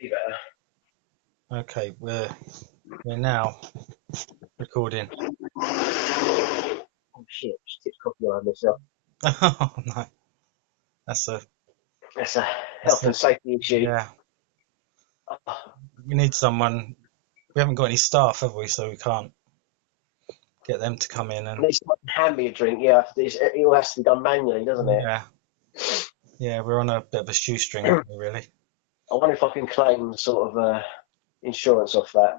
Be better. Okay, we're now recording. Oh shit! Just tipped coffee on myself. Oh no, that's a Health and safety issue. yeah. We need someone. We haven't got any staff, have we? So we can't get them to come in and. At least hand me a drink. Yeah, it all has to be done manually, doesn't it? Yeah. Yeah, we're on a bit of a shoestring, aren't we, really? I wonder if I can claim sort of insurance off that.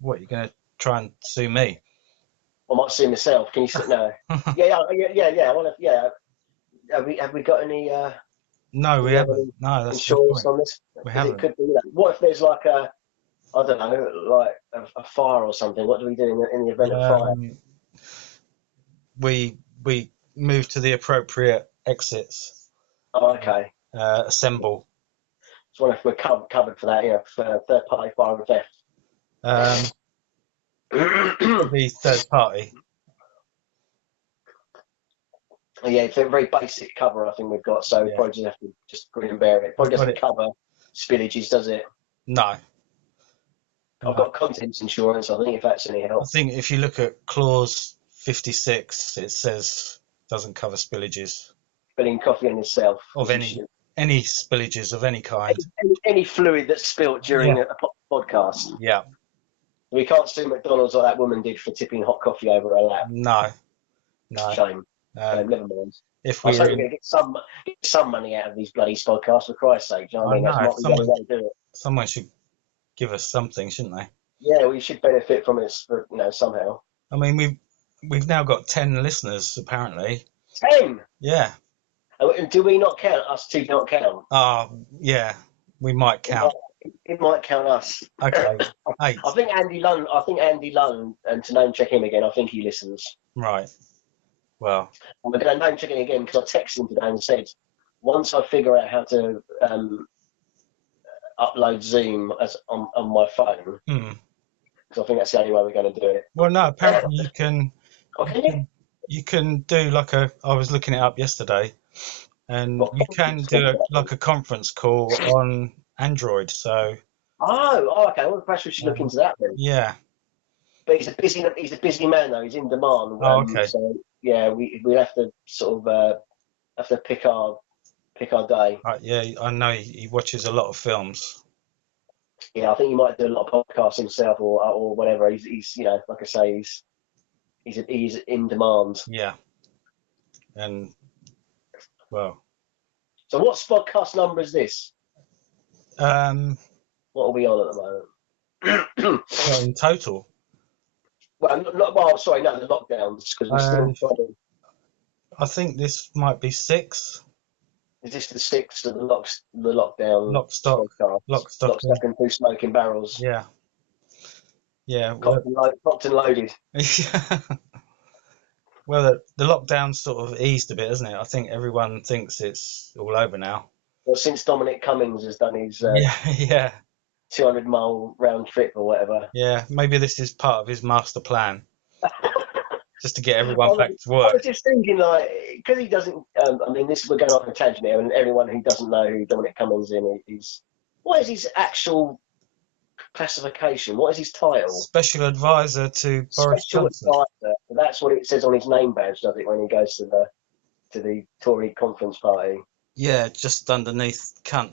What, you're going to try and sue me? I might sue myself. Can you sit now? Yeah. I want to. Yeah. Have we got any? No, we haven't. No, that's insurance on this. We haven't. It could be that. What if there's like I don't know, like a fire or something? What do we do in the event of fire? We move to the appropriate exits. Oh, okay. Assemble. Just wonder if we're covered for that, for third-party fire and theft. The third party. Yeah, it's a very basic cover, I think we've got, so we probably just have to just grin and bear it. Probably doesn't cover spillages, does it? No. I've got contents insurance, I think, if that's any help. I think if you look at clause 56, it says doesn't cover spillages. Spilling coffee on yourself. Of any spillages of any kind. Any fluid that's spilt during a podcast. Yeah. We can't sue McDonald's like that woman did for tipping hot coffee over her lap. No. Shame. Never mind. If I was hoping to get some money out of these bloody podcasts, for Christ's sake. Do you know what I mean? That's not the way to do it. Someone should give us something, shouldn't they? Yeah, we should benefit from it, somehow. I mean, we've now got 10 listeners, apparently. 10? Yeah. And do we not count? Us two do not count? Yeah, we might count. It might count us. Okay. 8. I think Andy Lunn, and to name check him again, I think he listens. Right. Well. And we're going to name check him again because I texted him today and said, once I figure out how to upload Zoom on my phone, because I think that's the only way we're going to do it. Well, no, apparently you can. Okay. You can do I was looking it up yesterday, and you can do a conference call on Android. So. Oh, okay. Well, perhaps we should look into that then. Yeah. But he's a busy man though. He's in demand. Oh, okay. So yeah, we have to sort of have to pick our day. Right. Yeah, I know he watches a lot of films. Yeah, I think he might do a lot of podcasts himself or whatever. He's like I say, he's in demand. Yeah. And well. So what podcast number is this? What are we on at the moment? Well, in total. Well, the lockdowns, because we're still trying. I think this might be 6. Is this the 6th of the lockdown? Lock, stock, and 2 smoking barrels. Yeah. Yeah. Locked and loaded. Well, the lockdown sort of eased a bit, hasn't it? I think everyone thinks it's all over now. Well, since Dominic Cummings has done his 200-mile round trip or whatever. Yeah, maybe this is part of his master plan. Just to get everyone back to work. I was just thinking, because he doesn't. We're going off on a tangent here, and everyone who doesn't know who Dominic Cummings is, what is his actual classification? What is his title? Special advisor to Boris Johnson. Advisor. That's what it says on his name badge, does it, when he goes to the Tory conference party? Yeah, just underneath cunt.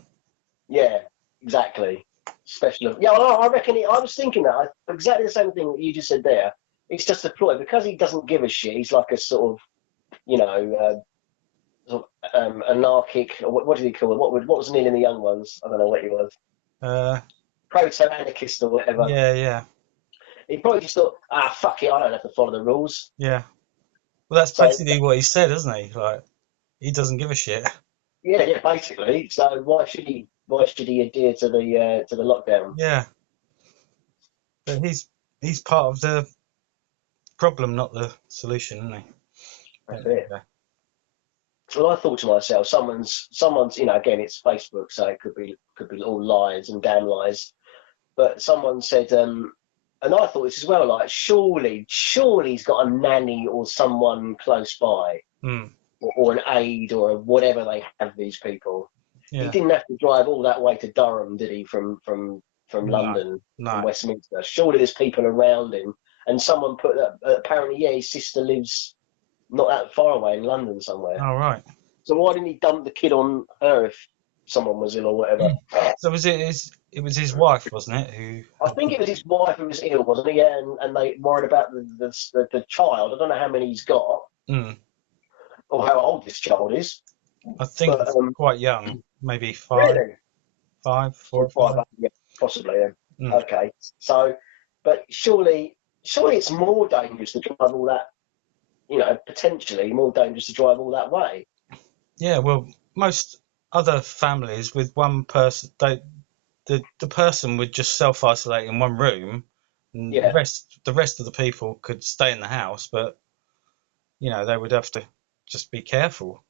Yeah, exactly. Yeah, I reckon. I was thinking that exactly the same thing that you just said there. It's just a ploy because he doesn't give a shit. He's like a sort of, anarchic. Or what did he call it? What was Neil in the Young Ones? I don't know what he was. Proto-anarchist or whatever. Yeah. He probably just thought, fuck it, I don't have to follow the rules. Yeah. Well, that's basically what he said, isn't he? Like, he doesn't give a shit. Yeah, basically. So why should he adhere to the lockdown? Yeah. But he's part of the problem, not the solution, isn't he? That's it. Well, I thought to myself, someone's, again, it's Facebook, so it could be all lies and damn lies. But someone said, and I thought this as well, like surely he's got a nanny or someone close by, or an aide or whatever they have. These people, he Yeah. didn't have to drive all that way to Durham, did he? From No. London, from No. Westminster. Surely there's people around him. And someone put that apparently, yeah, his sister lives not that far away in London somewhere. All right. So why didn't he dump the kid on her if someone was ill or whatever? So it was his wife, wasn't it, who I had think it was his wife who was ill, wasn't it? Yeah, and they worried about the child. I don't know how many he's got Mm. or how old this child is. I think But it's quite young, maybe really, 4 or 5. yeah, possibly. Yeah. Mm. Okay, so, but surely it's more dangerous to drive all that. Potentially more dangerous to drive all that way. Yeah, well, most other families with one person, the person would just self-isolate in one room, and Yeah. the rest of the people could stay in the house, but they would have to just be careful.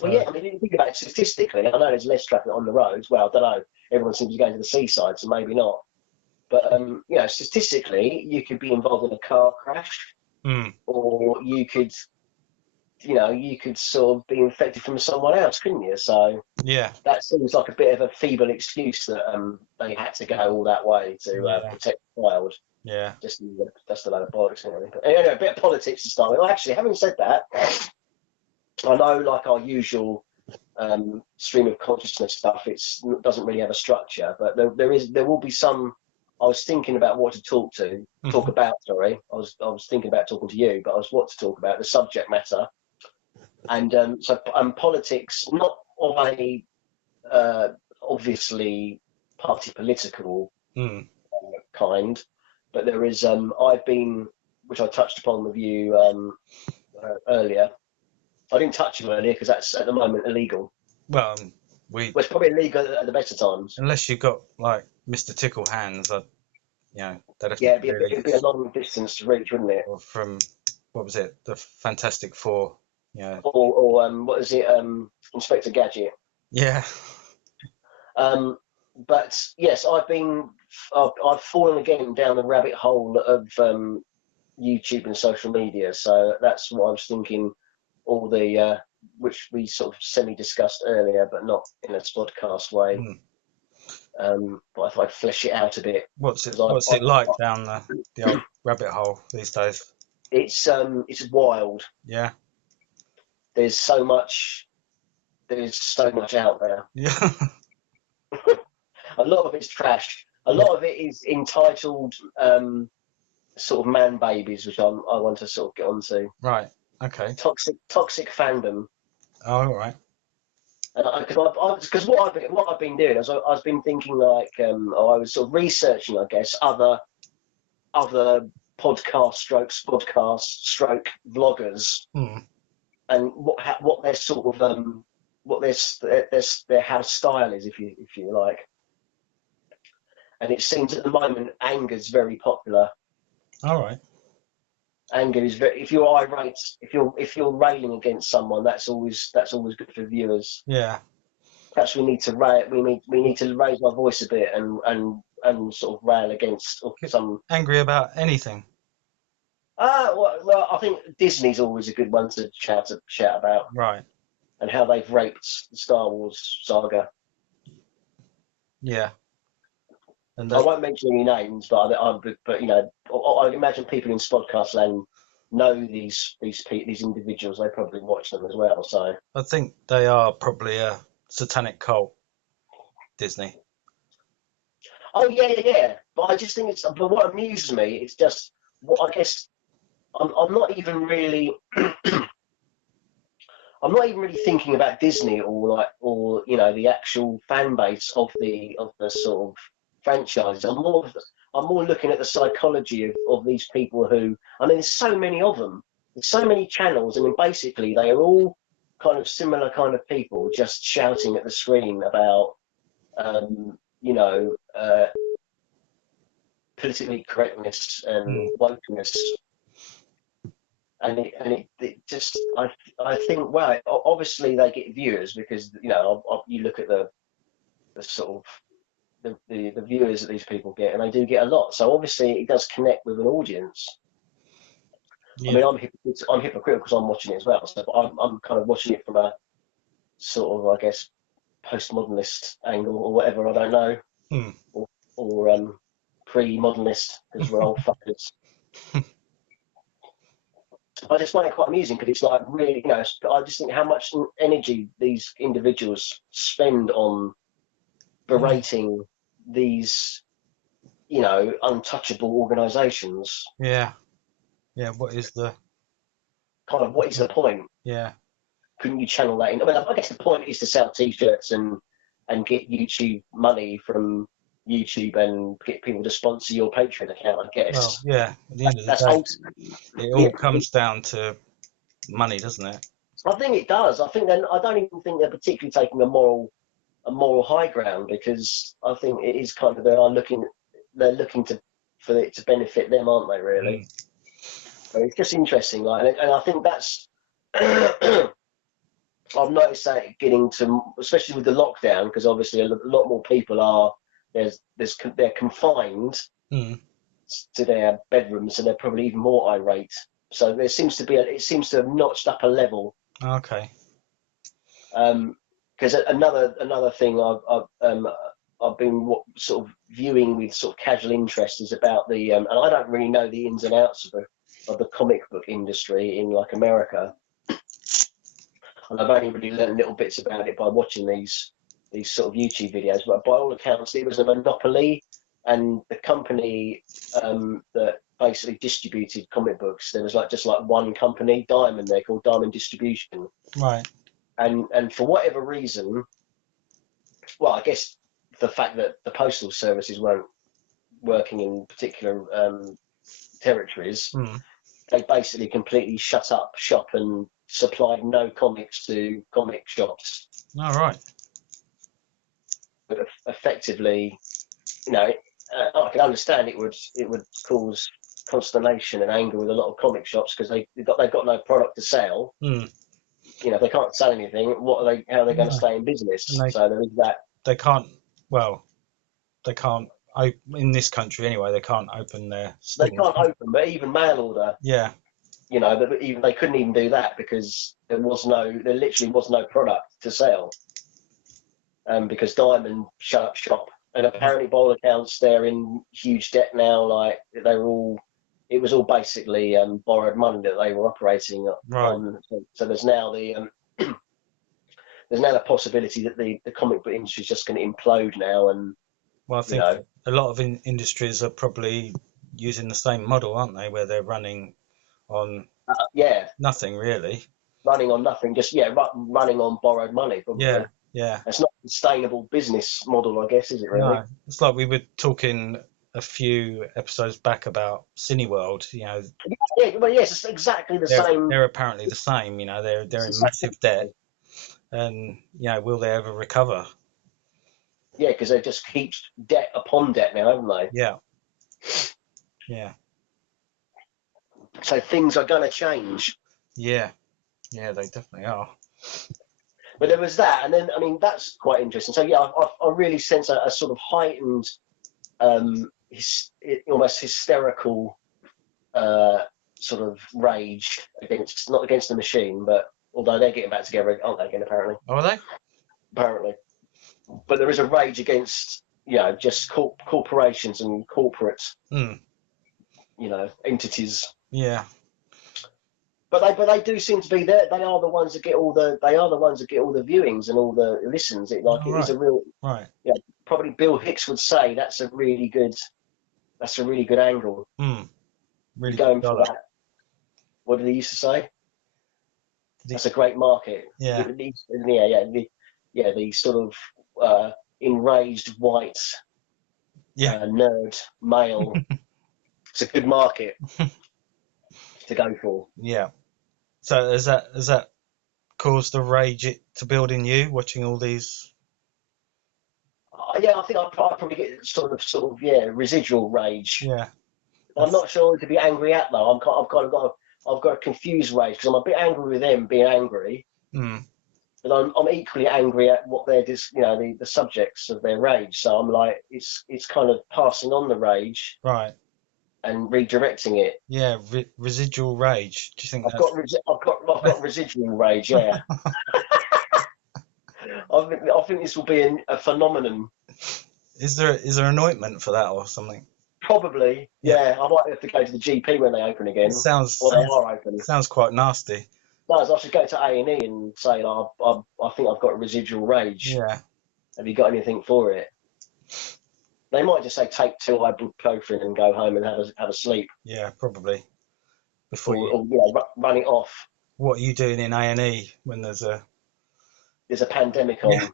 Well, So yeah. I mean, if you think about it statistically, I know there's less traffic on the roads. Well, I don't know. Everyone seems to be going to the seaside, so maybe not. But statistically, you could be involved in a car crash, mm, or you could sort of be infected from someone else, couldn't you? So yeah, that seems like a bit of a feeble excuse that they had to go all that way to yeah, protect the child. yeah. Just a load of bollocks, really. But anyway, a bit of politics to start with. Well, actually, having said that, I know, like our usual stream of consciousness stuff, it doesn't really have a structure, but there will be some. I was thinking about what to talk about. Sorry, I was thinking about talking to you, but I was what to talk about, the subject matter, and politics, not of a obviously party political Mm. kind, but there is. I've been, which I touched upon with you earlier. I didn't touch him earlier because that's at the moment illegal. Well, Well, it's probably illegal at the better times. unless you've got like Mr. Tickle hands, they'd have to Yeah, really it'd be a long distance to reach, wouldn't it? or from what was it, the Fantastic Four? Yeah, Or what is it? Inspector Gadget. yeah, But yes, I've fallen again down the rabbit hole of YouTube and social media. So that's what I was thinking. All the which we sort of semi-discussed earlier, but not in a podcast way. mm. But I thought I'd flesh it out a bit. What's it 'Cause like down the old rabbit hole these days? it's wild. Yeah, There's so much. There's so much out there. yeah, A lot of it's trash. A lot of it is entitled sort of man babies, which I want to sort of get onto. right, okay, Toxic fandom. oh, all right, Because what I've been doing is I've been thinking like I was sort of researching, I guess, other podcast stroke vloggers, mm. and what their sort of what their house style is, if you like. And it seems at the moment anger's very popular. All right, Anger is very. If you're irate, if you're railing against someone, that's always good for viewers. yeah, Perhaps we need to raise our voice a bit and sort of rail against some. angry about anything, Well, I think Disney's always a good one to shout about, right, and how they've raped the Star Wars saga. yeah, and I won't mention any names, but I imagine people in podcast land know these individuals. They probably watch them as well. So I think they are probably a satanic cult, Disney. oh yeah. But I just think but what amuses me, it's just what I guess I'm not even really I'm not even really thinking about Disney or the actual fan base of the sort of franchise. I'm more looking at the psychology of these people who, I mean, there's so many of them. There's so many channels. I mean, basically they are all kind of similar kind of people just shouting at the screen about politically correctness and wokeness. And it just I think, well, obviously they get viewers because you look at the sort of the viewers that these people get, and they do get a lot. So obviously it does connect with an audience. Yeah. I mean, I'm hypocritical because I'm watching it as well. So I'm kind of watching it from a sort of, I guess, postmodernist angle or whatever. I don't know, or pre-modernist because we're old fuckers. I just find it quite amusing because it's like really, I just think how much energy these individuals spend on berating these, untouchable organisations. Yeah. What is the point? Yeah. Couldn't you channel that in? I mean, I guess the point is to sell T-shirts and get YouTube money from YouTube and get people to sponsor your Patreon account. I guess. Well, yeah. At the end of the day, it all comes down to money, doesn't it? I think it does. I don't even think they're particularly taking a moral high ground, because I think it is kind of they're looking for it to benefit them, aren't they? Really. So it's just interesting, and I think that's. I've noticed that getting to, especially with the lockdown, because obviously a lot more people are they're confined to their bedrooms, and they're probably even more irate. So there seems to be it seems to have notched up a level. Okay. Because another thing I've been sort of viewing with sort of casual interest is about the and I don't really know the ins and outs of the comic book industry in like America. And I've only really learned little bits about it by watching these sort of YouTube videos. But by all accounts, it was a monopoly, and the company that basically distributed comic books, there was just one company, Diamond. They're called Diamond Distribution. Right. And for whatever reason, well, I guess the fact that the postal services weren't working in particular territories, they basically completely shut up shop and supplied no comics to comic shops. All right. But effectively, I can understand it would cause consternation and anger with a lot of comic shops, because they've got no product to sell. If they can't sell anything, how are they going to stay in business? So there is that. They can't. Well, they can't. In this country anyway, they can't open their stores. They can't open, but even mail order. Yeah. They couldn't even do that because there literally was no product to sell. Because Diamond shut up shop, and apparently by all accounts they're in huge debt now. Like it was all basically borrowed money that they were operating on. So there's now the possibility that the comic book industry is just going to implode now. And well, I think a lot of industries are probably using the same model, aren't they? Where they're running on nothing really. Running on nothing, just running on borrowed money. Probably. Yeah. It's not a sustainable business model, I guess, is it really? No, it's like we were talking a few episodes back about Cineworld. Yeah, well, yes, it's exactly the same. They're apparently the same. They're in massive debt, and will they ever recover? Yeah, because they just keep debt upon debt now, haven't they? Yeah. So things are going to change. Yeah, they definitely are. But there was that, and then that's quite interesting. So I really sense a sort of heightened, almost hysterical sort of rage not against the machine, but although they're getting back together, aren't they again? Apparently. Oh, are they? Apparently, but there is a rage against just corporations and corporate entities. Yeah. But they do seem to be there. They are the ones that get all the viewings and all the listens. It is a real right. Yeah, probably Bill Hicks would say that's a really good angle. Really going for that. What did he used to say? That's a great market. Yeah. The sort of enraged white nerd male. It's a good market to go for. Yeah. So has that caused the rage to build in you, watching all these? I think I'd probably get sort of residual rage. Yeah. I'm not sure to be angry at though. I've got a confused rage, because I'm a bit angry with them being angry, but I'm equally angry at what they're just the subjects of their rage. So I'm like, it's kind of passing on the rage, right, and redirecting it. Yeah, residual rage. Do you think I've got residual rage? Yeah. I think this will be a phenomenon. Is there an ointment for that or something? Probably, yeah. I might have to go to the GP when they open again, It sounds or they are open. sounds quite nasty. No, I should go to A&E and say, like, I think I've got residual rage. Yeah. Have you got anything for it? They might just say take 2 ibuprofen and go home and have a sleep. Yeah, probably. Or run it off. What are you doing in A&E when there's a pandemic on? Yeah.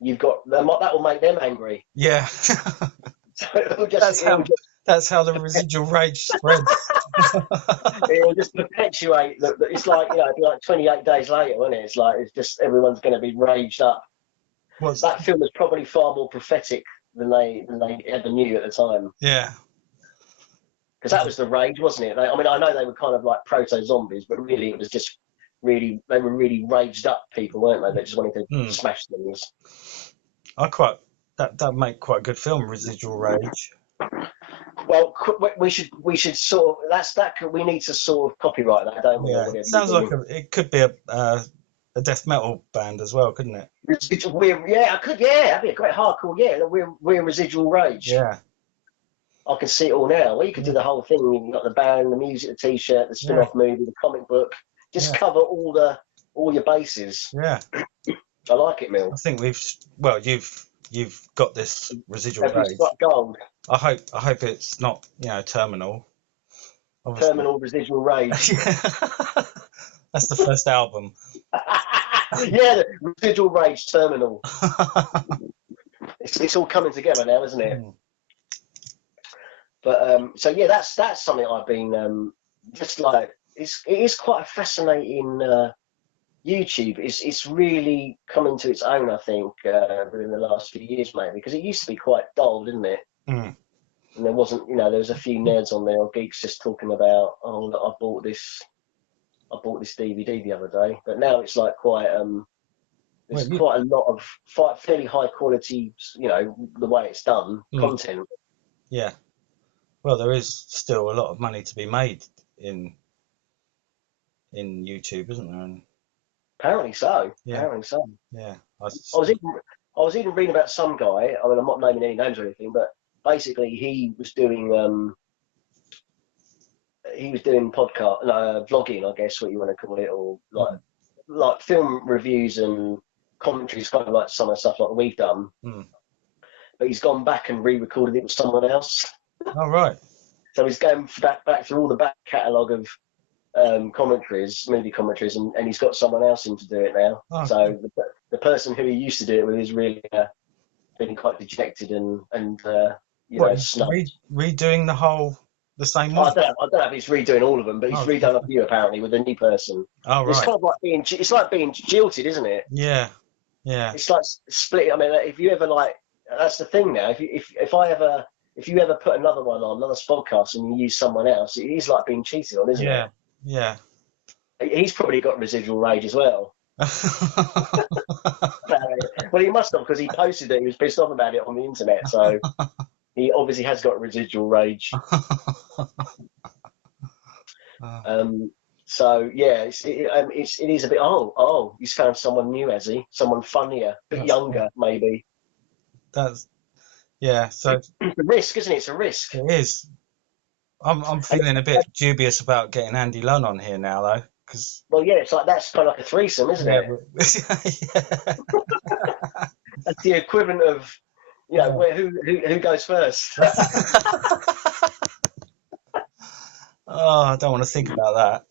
You've got that will make them angry. Yeah. So that's how the residual rage spreads. It'll just perpetuate. It's like, it'll be like 28 days later, won't it? It's like it's just everyone's going to be raged up. That film was probably far more prophetic than they ever knew at the time. Yeah. Because that was the rage, wasn't it? I know they were kind of like proto-zombies, but really it was just they were really raged up people, weren't they? They just wanted to smash things. That make quite a good film, Residual Rage. Well, we should sort of we need to sort of copyright that, don't we? Yeah, it sounds like it could be a death metal band as well, couldn't it? That'd be a great hardcore. Yeah, we're Residual Rage. Yeah. I can see it all now. Well, you could do the whole thing. You've got the band, the music, the T-shirt, the spin-off movie, the comic book. Just cover all your bases. Yeah. I like it, Mill. I think you've got this Residual Rage. Got gold. I hope it's not terminal. Obviously. Terminal Residual Rage. That's the first album. Yeah, the Residual Rage Terminal. It's all coming together now, isn't it? But so yeah, that's something I've been just like. It is quite a fascinating YouTube. It's really coming to its own, I think, within the last few years, maybe, because it used to be quite dull, didn't it? And there wasn't, there was a few nerds on there or geeks just talking about, oh, look, I bought this DVD the other day, but now it's like quite there's quite a lot of fairly high quality, the way it's done content. Yeah. Well, there is still a lot of money to be made in YouTube, isn't there? And apparently so. Yeah. Apparently so. Yeah. I was even reading about some guy. I mean, I'm not naming any names or anything, but basically he was doing vlogging, I guess what you want to call it, or like film reviews and commentaries, kind of like some of the stuff like we've done. But he's gone back and re-recorded it with someone else. Oh, right. So he's going back through all the back catalogue of movie commentaries, and he's got someone else in to do it now. Oh, so the person who he used to do it with is really feeling quite dejected and snubbed. Redoing the same one? I don't know if he's redoing all of them, but he's redone a few apparently with a new person. Oh, right. It's kind of like being jilted, isn't it? Yeah, yeah. It's like split. I mean, if you ever that's the thing now. If you ever put another one on another podcast and you use someone else, it is like being cheated on, isn't it? Yeah. He's probably got residual rage as well. Well, he must have, because he posted that he was pissed off about it on the internet. So he obviously has got residual rage. So yeah, it is a bit. Oh, he's found someone new, has he? Someone funnier, a bit younger, maybe. Yeah. So it's a risk, isn't it? It's a risk. It is. I'm feeling a bit dubious about getting Andy Lunn on here now, though, because. Well, yeah, it's like that's kind of like a threesome, isn't it? Yeah. That's the equivalent of, who goes first. Oh, I don't want to think about that.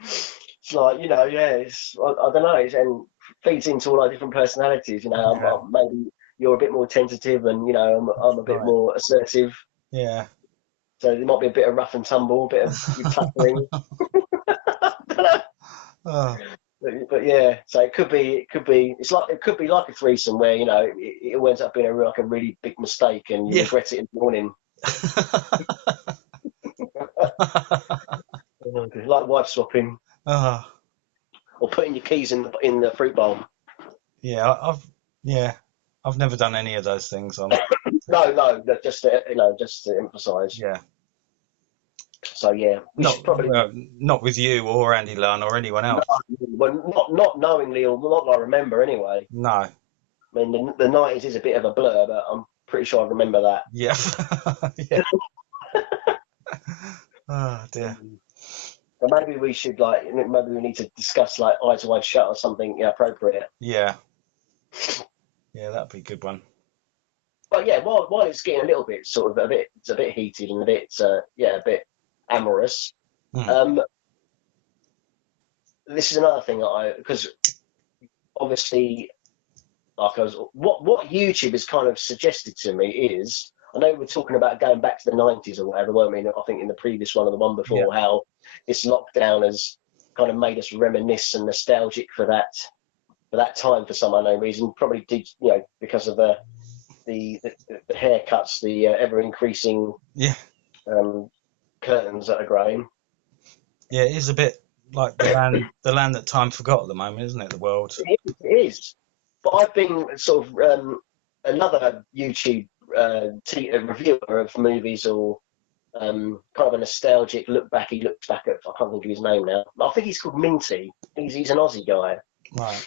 It's like, I don't know, and feeds into all our different personalities. Maybe you're a bit more tentative, and I'm a bit more assertive. Yeah. So there might be a bit of rough and tumble, a bit of tuckering. But yeah, so it could be like a threesome where it ends up being a really big mistake and you regret it in the morning. Like wife swapping. Or putting your keys in the fruit bowl. Yeah, I've never done any of those things. No, just to emphasise. Yeah. So yeah, we should probably not with you or Andy Lunn or anyone else. well, not knowingly or not that I remember anyway. No. I mean, the 90s is a bit of a blur, but I'm pretty sure I remember that. Yeah. Yeah. Oh dear. But maybe we should maybe we need to discuss like Eyes Wide Shut or something appropriate. Yeah. Yeah, that'd be a good one. But yeah, while it's getting a little bit it's a bit heated and a bit amorous. This is another thing because obviously, what YouTube has kind of suggested to me is, I know we're talking about going back to the 90s or whatever, weren't we? I think in the previous one or the one before, how this lockdown has kind of made us reminisce and nostalgic for that time for some unknown reason. Probably did, because of the haircuts, the ever increasing curtains that are growing. Yeah, it is a bit like the land that time forgot at the moment, isn't it? The world. It is. But I've been sort of another YouTube reviewer of movies, or kind of a nostalgic look back. He looks back at, I can't think of his name now. I think he's called Minty. He's an Aussie guy. Right.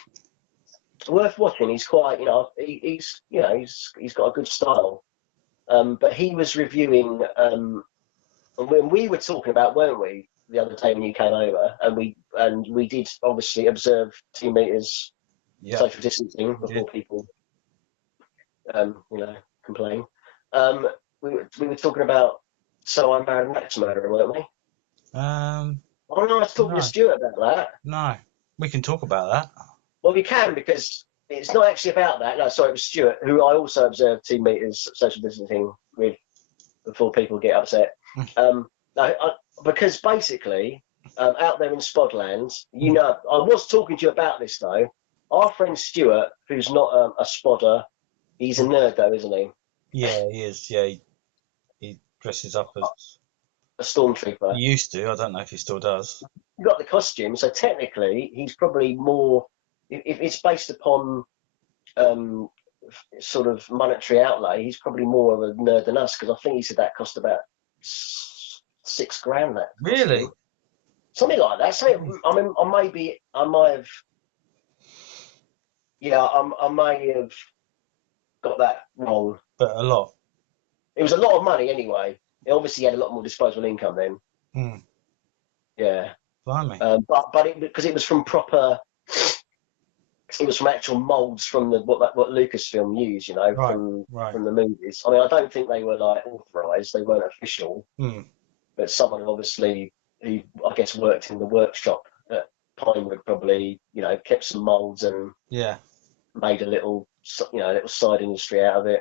Worth watching. He's quite, he's got a good style. But he was reviewing, and when we were talking about, weren't we, the other day when you came over, and we did obviously observe 2 meters social distancing before people, complain. We were talking about So I Married an Axe Murderer, weren't we? I was talking to Stuart about that. No, we can talk about that. Well, we can, because it's not actually about that. No, sorry, it was Stuart, who I also observed 2 meters social distancing with before people get upset. Because basically, out there in Spodland, I was talking to you about this though. Our friend Stuart, who's not a spodder, he's a nerd though, isn't he? Yeah, he is. Yeah, he dresses up as a stormtrooper. He used to. I don't know if he still does. He got the costume, so technically he's probably more. If it's based upon sort of monetary outlay, he's probably more of a nerd than us, because I think he said that cost about $6,000. That really, something like that. Something. I mean, I might have. Yeah, I may have got that wrong. But a lot. It was a lot of money anyway. It obviously had a lot more disposable income then. Yeah. Blimey. But because it was from proper. It was from actual molds from what Lucasfilm used, from the movies. I mean, I don't think they were like authorized; they weren't official. But someone obviously, who I guess worked in the workshop at Pinewood, probably kept some molds and made a little side industry out of it.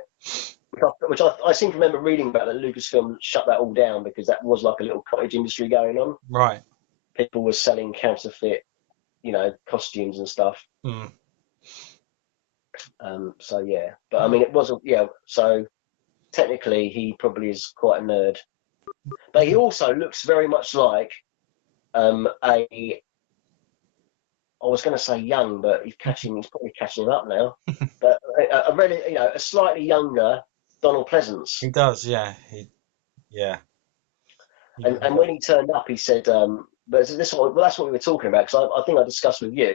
Which I seem to remember reading about, that Lucasfilm shut that all down because that was like a little cottage industry going on. Right. People were selling counterfeit, costumes and stuff. So yeah, but I mean, it wasn't. Yeah, so technically, he probably is quite a nerd, but he also looks very much like I was going to say young, but he's probably catching him up now. But a really, a slightly younger Donald Pleasance. He does, yeah. And when he turned up, he said, "But that's what we were talking about." Because I think I discussed with you.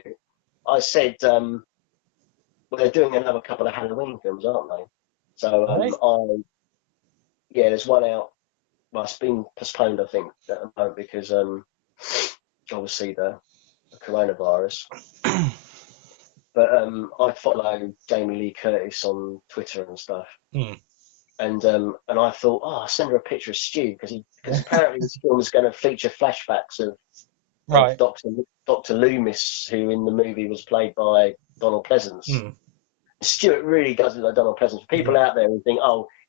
I said, "Well, they're doing another couple of Halloween films, aren't they?" So there's one out. Well, it's been postponed, I think, at the moment because obviously the coronavirus. But I follow Jamie Lee Curtis on Twitter and stuff. And I thought, I'll send her a picture of Stu, because apparently this film is going to feature flashbacks of Dr. Loomis, who in the movie was played by Donald Pleasance. Stuart really does look like Donald Pleasance. For people out there who think,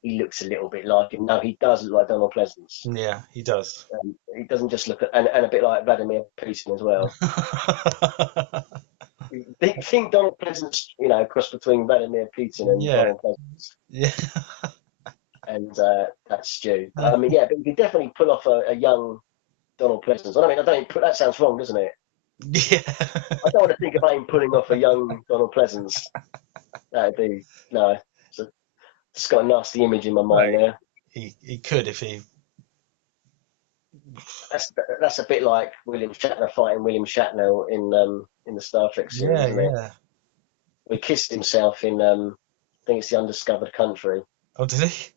he looks a little bit like him. No, he does look like Donald Pleasance. Yeah, he does. He doesn't just look and a bit like Vladimir Putin as well. Think Donald Pleasance, cross between Vladimir Putin and Donald Pleasance. Yeah. And that's Stu. I mean, yeah, but you could definitely pull off a young Donald Pleasance. I mean, that sounds wrong, doesn't it? Yeah. I don't want to think about him pulling off a young Donald Pleasance. That'd be no. It's got a nasty image in my mind there. He could if he That's a bit like William Shatner fighting William Shatner in the Star Trek series, Yeah, isn't it? yeah. He kissed himself in I think it's the Undiscovered Country. Oh, did he?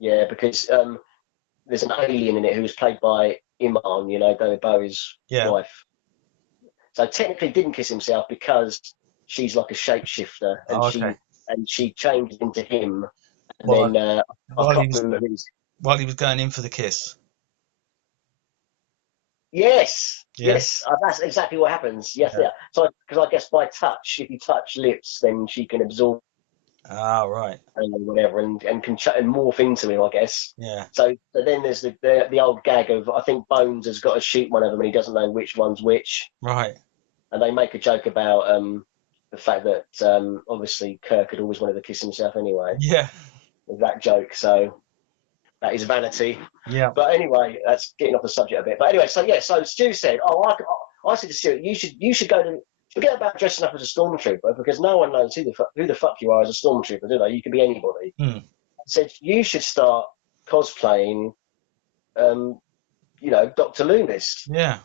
Yeah, because there's an alien in it who was played by Iman, David Bowie's Yeah. wife. So technically, didn't kiss himself because she's like a shapeshifter, and Oh, okay. she changed into him, and While then I while he can't was remember who's. while he was going in for the kiss. Yes, Yeah. yes, that's exactly what happens. Yes, Yeah. yeah. So, because I guess by touch, if you touch lips, then she can absorb Ah, right. whatever and can and morph into him, I guess. Yeah. So then there's the old gag of I think Bones has got to shoot one of them and he doesn't know which one's which, Right. and they make a joke about the fact that obviously Kirk had always wanted to kiss himself anyway. Yeah. With that joke, so that is vanity. Yeah. But anyway, that's getting off the subject a bit. But anyway, so yeah, so Stu said, "Oh, I said to Stu, you should go to forget about dressing up as a stormtrooper because no one knows who the fuck you are as a stormtrooper, do they? You can be anybody." Hmm. Said you should start cosplaying, Dr. Loomis, Yeah.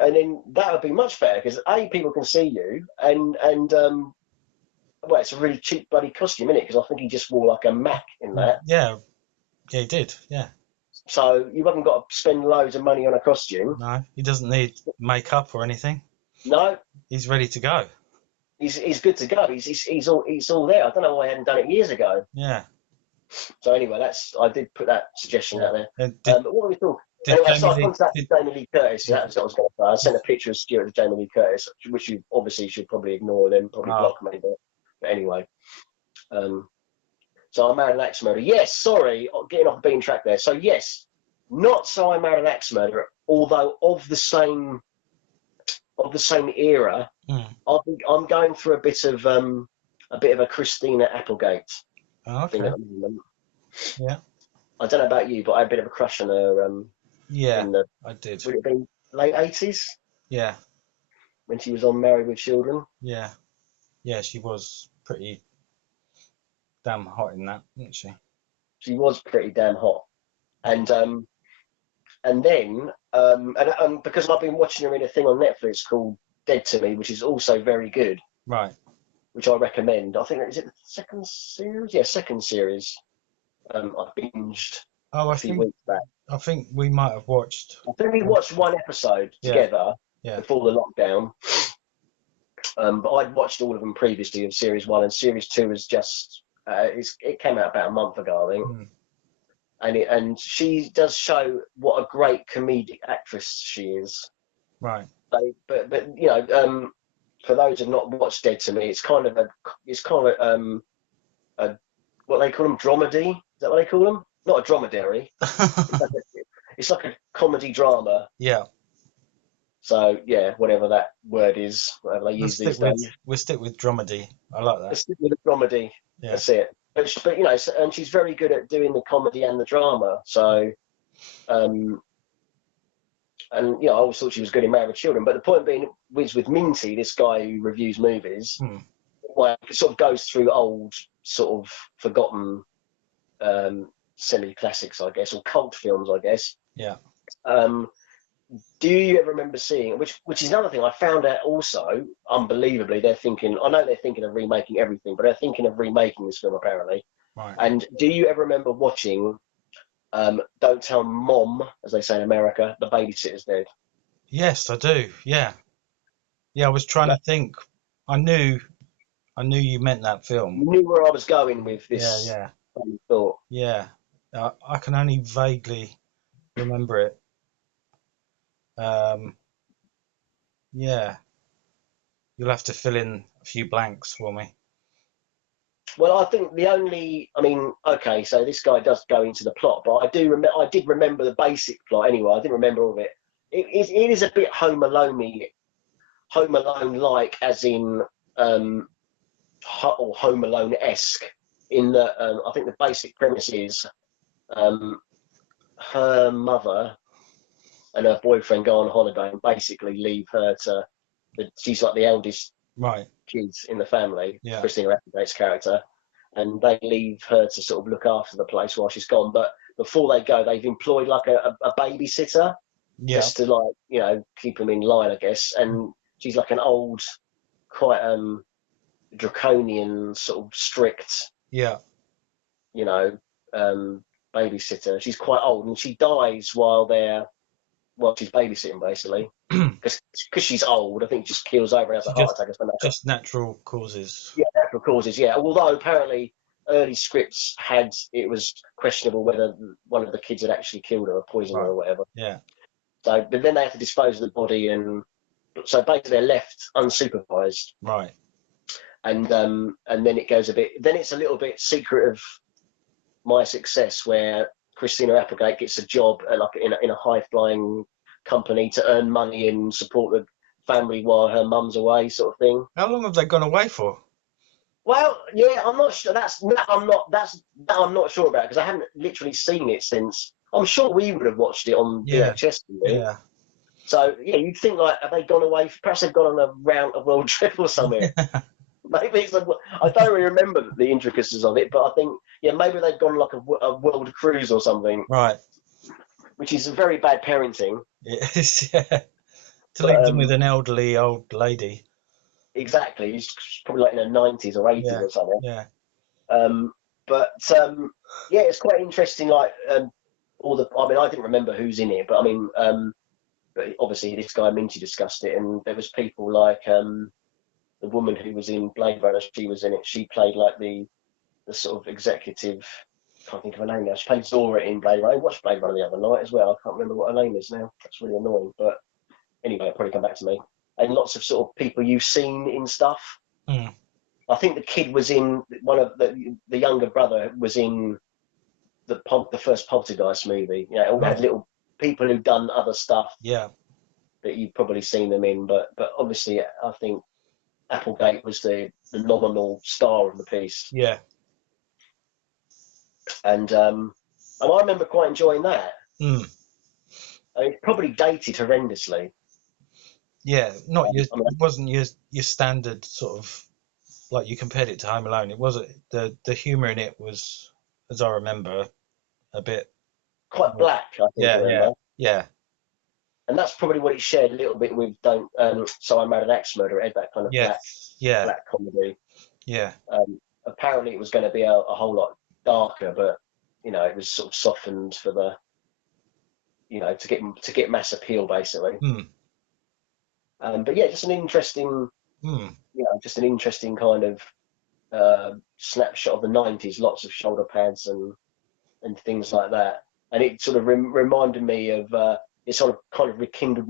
and then that would be much better because people can see you, and well, it's a really cheap bloody costume, isn't it? Because I think he just wore like a Mac in that. Yeah. Yeah, he did. Yeah. So you haven't got to spend loads of money on a costume. No, he doesn't need makeup or anything. No, He's ready to go. he's good to go. He's all there. I don't know why I hadn't done it years ago. Yeah. So anyway, I did put that suggestion out there. And But what were we talking? did Anyway, so I Jamie Lee contacted did, Jamie Lee Curtis. Yeah, that's what I was going to say. I sent a picture of Stuart to Jamie Lee Curtis, which you obviously should probably ignore, then probably block me. But anyway, so I married an axe murderer. Yes, sorry, getting off the beaten track there. So yes, not so I married an axe murderer, although of the same era. I'm going through a bit of a Christina Applegate thing okay. at the moment. Yeah. I don't know about you, but I had a bit of a crush on her. Yeah, In the I did. would it have been late 80s Yeah. when she was on Married with Children? Yeah. Yeah, she was pretty damn hot in that, wasn't she? She was pretty damn hot, and then because I've been watching her in a thing on Netflix called Dead to Me, which is also very good, Right. which I recommend. I think is it the second series? Yeah, second series. I binged Oh, a few weeks back. I think we might have watched. I think we watched one episode Yeah. together Yeah. before the lockdown. But I'd watched all of them previously of series one, and series two was just it came out about a month ago, I think. Mm. And she does show what a great comedic actress she is. Right. But for those who've not watched Dead to Me, it's kind of a what they call them, dramedy. Is that what they call them? Not a dromedary. It's like a comedy drama. Yeah. So yeah, whatever that word is, whatever they use these days. We'll stick with dramedy. I like that. Let's stick with the dramedy. Yeah. That's it. But and she's very good at doing the comedy and the drama. So, and I always thought she was good in Married with Children. But the point being, with Minty, this guy who reviews movies, well, it sort of goes through old, sort of forgotten, semi-classics, I guess, or cult films, I guess. Yeah. Do you ever remember seeing, which is another thing I found out also, unbelievably, I know they're thinking of remaking everything, but they're thinking of remaking this film apparently. Right. And do you ever remember watching Don't Tell Mom, as they say in America, The Babysitter's Dead? Yes, I do. Yeah. Yeah, I was trying to think. I knew you meant that film. You knew where I was going with this. Yeah, thought. yeah. I can only vaguely remember it. Yeah. You'll have to fill in a few blanks for me. Well, I think okay, so this guy does go into the plot, but I did remember the basic plot anyway. I didn't remember all of it. It is a bit Home Alone-like, as in, or Home Alone-esque, in that I think the basic premise is her mother and her boyfriend go on holiday and basically leave her to she's like the eldest kids in the family, Christina Applegate's character, and they leave her to sort of look after the place while she's gone. But before they go, they've employed like a babysitter Yeah. just to like, you know, keep them in line, I guess. And she's like an old, quite draconian, sort of strict, Yeah. you know, babysitter. She's quite old, and she dies while she's babysitting, basically. Because she's old, I think just keels over and has a heart attack or something. Just natural causes. Yeah, natural causes, yeah. Although apparently early scripts it was questionable whether one of the kids had actually killed her or poisoned her or whatever. Yeah. So, but then they had to dispose of the body, and so basically they're left unsupervised. Right. And then it goes then it's a little bit Secret of My Success, where Christina Applegate gets a job in a high flying company to earn money and support the family while her mum's away, sort of thing. How long have they gone away for? Well, yeah, I'm not sure. I'm not sure about, because I haven't literally seen it since. I'm sure we would have watched it on VHS. Yeah. So yeah, you'd think like, have they gone away? Perhaps they've gone on a world trip or something. Maybe it's like, I don't really remember the intricacies of it, but I think maybe they've gone like a world cruise or something. Right. Which is very bad parenting. It is, yeah. To leave them with an elderly old lady. Exactly. He's probably like in her 90s or 80s or something. Yeah. It's quite interesting. Like I didn't remember who's in it, but but obviously this guy Minty discussed it, and there was people like the woman who was in Blade Runner. She was in it. She played like the sort of executive. I can't think of her name now. She played Zora in Blade Runner. I watched Blade Runner the other night as well. I can't remember what her name is now. That's really annoying. But anyway, it'll probably come back to me. And lots of sort of people you've seen in stuff. Mm. I think the kid was in one of the younger brother was in the first Poltergeist movie. You know, all had little people who've done other stuff. Yeah. That you've probably seen them in, but obviously I think Applegate was the nominal star of the piece. Yeah. And I remember quite enjoying that. Mm. It's probably dated horrendously. Yeah, it wasn't your standard sort of, like you compared it to Home Alone. It wasn't, the humour in it was, as I remember, a bit quite black. I think. Yeah. And that's probably what it shared a little bit with So I Married an Axe Murderer. It had that kind of black comedy. Yeah. Apparently it was going to be a whole lot darker, but it was sort of softened for the to get mass appeal, basically. Mm. But yeah, just an interesting kind of snapshot of the 90s. Lots of shoulder pads and things like that, and it sort of reminded me of. It sort of kind of rekindled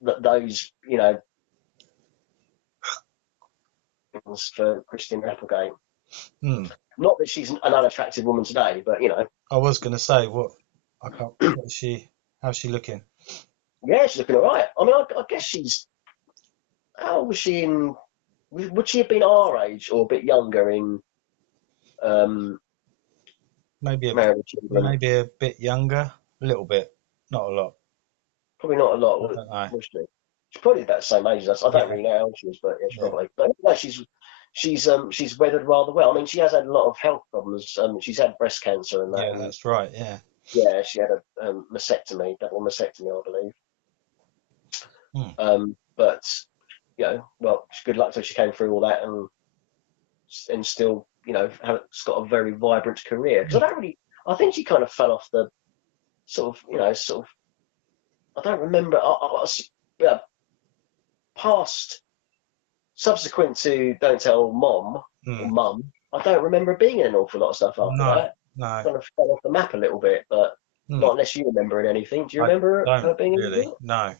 those for Christina Applegate. Mm. Not that she's an unattractive woman today, but I was going to say, how's she looking? Yeah, she's looking all right. I mean, I guess she's. How old was she in? Would she have been our age or a bit younger in? Maybe a bit younger, a little bit, not a lot. Probably not a lot. I don't know. She's probably about the same age as us. I don't really know how old she is, but yeah, probably. But no, she's weathered rather well. I mean, she has had a lot of health problems. She's had breast cancer and that. Yeah, that's right. Yeah. Yeah, she had a mastectomy, double mastectomy, I believe. But well, good luck to her. She came through all that and still, has got a very vibrant career. Because I think she kind of fell off the sort of. I don't remember. Subsequent to Don't Tell Mom or Mum, I don't remember being in an awful lot of stuff after that. No. Kind of fell off the map a little bit, but not unless you remember anything. Do you remember her being in it? No.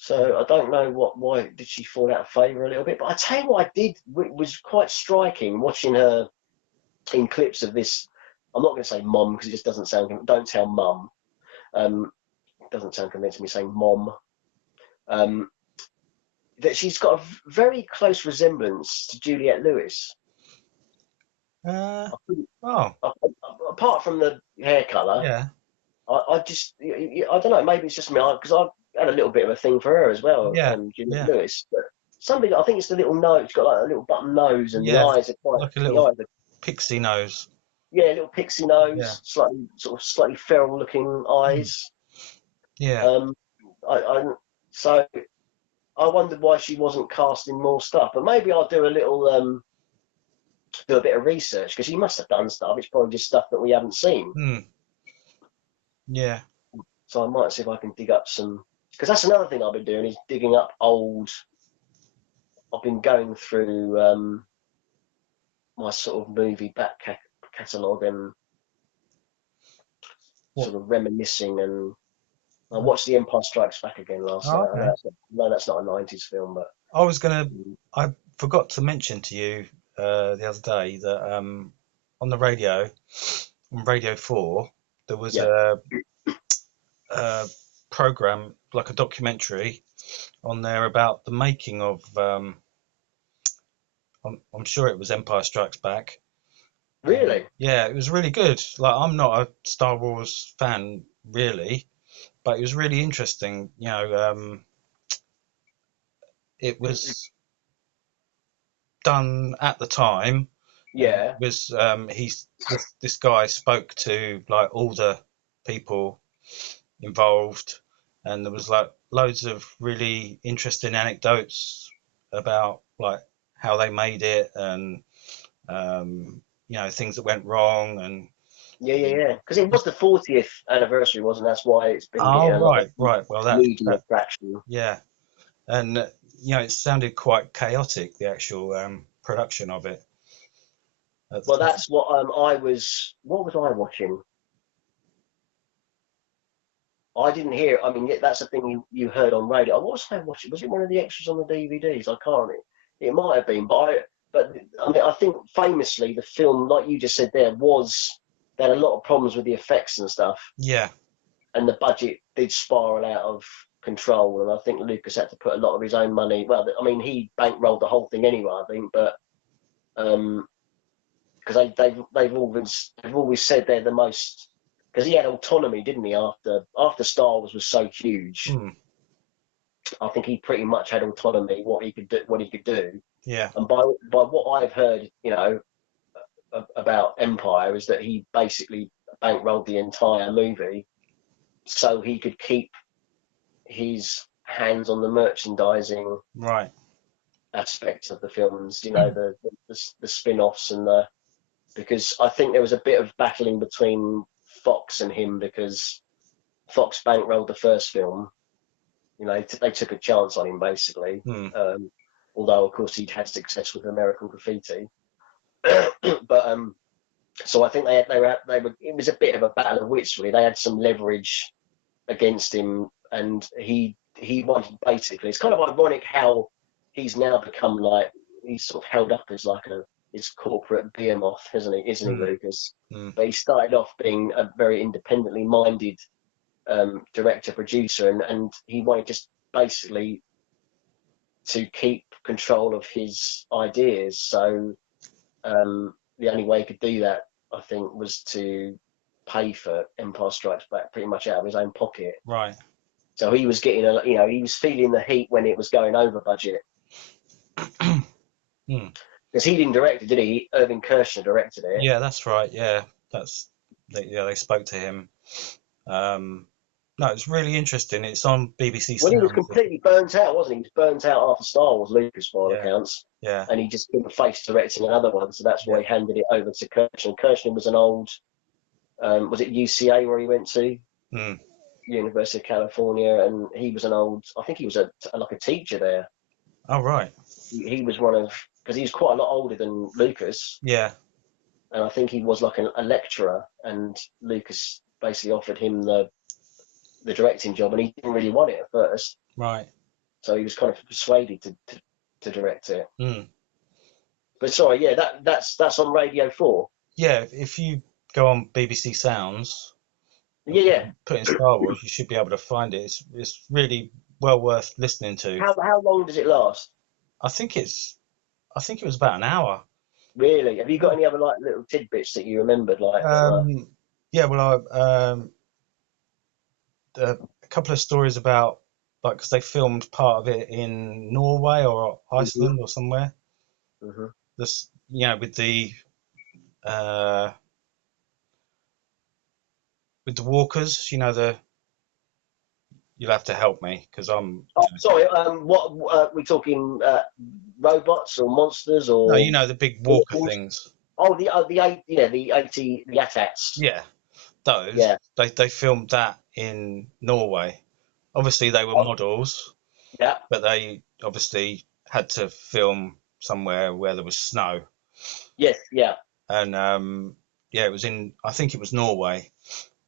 So I don't know why did she fall out of favour a little bit. But I tell you what I did was quite striking watching her in clips of this. I'm not going to say Mom because it just doesn't sound. Don't Tell Mum. It doesn't sound convincing me saying Mom. That she's got a very close resemblance to Juliette Lewis. Apart from the hair colour, yeah. I don't know. Maybe it's just me because I had a little bit of a thing for her as well. Yeah, Juliette Lewis. But something I think it's the little nose. It's got like a little button nose, and the eyes are quite like a little pixie nose. Yeah, little pixie Yeah. nose, slightly feral looking Mm. eyes. Yeah. Um, so I wondered why she wasn't casting more stuff, but maybe I'll do a bit of research because she must have done stuff. It's probably just stuff that we haven't seen. Mm. Yeah. So I might see if I can dig up some, because that's another thing I've been doing is digging up old. I've been going through my sort of movie back catalogue and What? sort of reminiscing. And I watched The Empire Strikes Back again last Oh, night. okay. No, that's not a '90s film, but I forgot to mention to you the other day that on the radio, on Radio 4, there was yeah, a program, like a documentary on there about the making of, I'm sure it was Empire Strikes Back. really, Yeah, it was really good. Like, I'm not a Star Wars fan, really, but it was really interesting. It was done at the time, and it yeah, was this guy spoke to like all the people involved, and there was like loads of really interesting anecdotes about like how they made it, and things that went wrong, and yeah. Because it was the 40th anniversary, wasn't it? That's why it's been oh, getting a lot of right, well, media that traction. yeah, and it sounded quite chaotic, the actual production of it at the Well, time. that's what I was. What was I watching? I didn't hear. I mean, that's the thing you heard on radio. What was I watching? Was it one of the extras on the DVDs? I can't. It might have been, but I mean, I think famously the film, like you just said, they had a lot of problems with the effects and stuff, Yeah. and the budget did spiral out of control. And I think Lucas had to put a lot of his own money. Well, I mean, he bankrolled the whole thing anyway, I think, but because they've always said they're the most, because he had autonomy, didn't he? After Star Wars was so huge, Mm. I think he pretty much had autonomy what he could do. Yeah. And by what I've heard, about Empire is that he basically bankrolled the entire movie so he could keep his hands on the merchandising Right. aspects of the films. The spin-offs and the because I think there was a bit of battling between Fox and him because Fox bankrolled the first film. They took a chance on him basically. Mm. Although of course he'd had success with American Graffiti, but so I think they were. It was a bit of a battle of wits really. They had some leverage against him, and he wanted basically. It's kind of ironic how he's now become like he's sort of held up as like his corporate behemoth, isn't he? Isn't he, Mm. Lucas? Mm. But he started off being a very independently minded director producer, and he wanted just basically to keep control of his ideas. So the only way he could do that, I think, was to pay for Empire Strikes Back pretty much out of his own pocket. Right. So he was getting he was feeling the heat when it was going over budget Mm. because he didn't direct it, did he? Irving Kershner directed it. Yeah, that's right. Yeah, they spoke to him. No, it's really interesting. It's on BBC Well, he was Sounds. completely burnt out, wasn't he? He was burnt out after Star Wars, Lucas, by all Yeah, accounts, yeah, and he just couldn't face directing another one. So that's why yeah. he handed it over to Kershner. Kershner was an old, was it UCA where he went to? Mm. University of California, and he was an old. I think he was like a teacher there. Oh, right. He was one of because he was quite a lot older than Lucas, Yeah, and I think he was like a lecturer. And Lucas basically offered him the directing job, and he didn't really want it at first. right. So he was kind of persuaded to direct it. Mm. But sorry, yeah, that's on Radio 4. Yeah, if you go on BBC Sounds, Yeah, yeah. put in Star Wars, you should be able to find it. It's really well worth listening to. How long does it last? I think it's I think it was about an hour. Really? Have you got any other like little tidbits that you remembered, like that were? Yeah, well, a couple of stories about like because they filmed part of it in Norway or Mhm, Iceland or somewhere. mhm. This, with the uh, with the walkers. You know, you'll have to help me because I'm. Oh, sorry. What we talking? Robots or monsters No, or you know the big walker things? things. Oh, the 80 the AT-ATs. Yeah, those. Yeah. They filmed that in Norway. Obviously, they were Oh, models, yeah. but they obviously had to film somewhere where there was snow. Yes. Yeah. And yeah, it was in. I think it was Norway,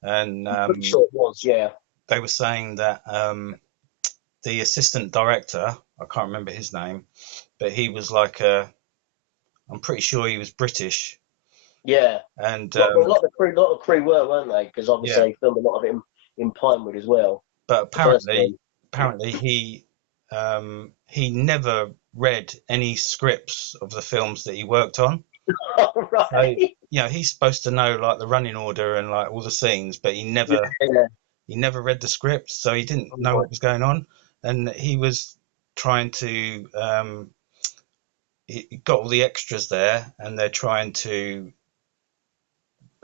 and I'm pretty sure it was. Yeah. they were saying that the assistant director, I can't remember his name, but he was like I'm pretty sure he was British, Yeah. and A lot of crew were, weren't they? Because yeah, obviously they filmed a lot of it in Pinewood as well. but The first film. apparently he never read any scripts of the films that he worked on. Oh, So, right. you know, he's supposed to know like the running order and like all the scenes, but Yeah. Yeah. he never read the script, so he didn't know Right. what was going on, and he was trying to he got all the extras there, and they're trying to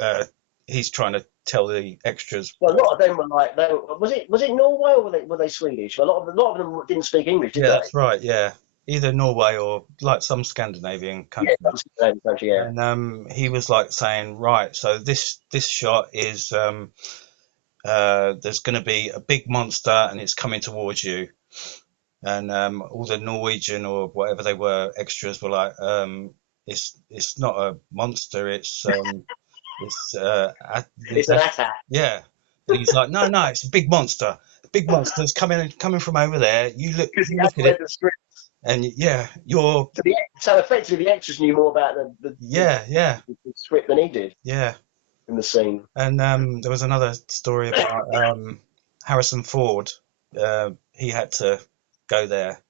uh, he's trying to tell the extras. Well, a lot of them were like, was it Norway or were they Swedish? A lot of them didn't speak English, did Yeah, they? that's right. Yeah, either Norway or like some Scandinavian Yeah, countries. country, yeah. And he was like saying, right, so this shot is there's going to be a big monster and it's coming towards you. And all the Norwegian or whatever they were extras were like, it's not a monster, it's It's an attack. yeah. And he's like, no, it's a big monster. The big monster's coming from over there. Because he You look hadn't at it, read the script. and yeah, you're So effectively, the extras knew more about yeah, the script than he did yeah. in the scene. And there was another story about Harrison Ford. He had to go there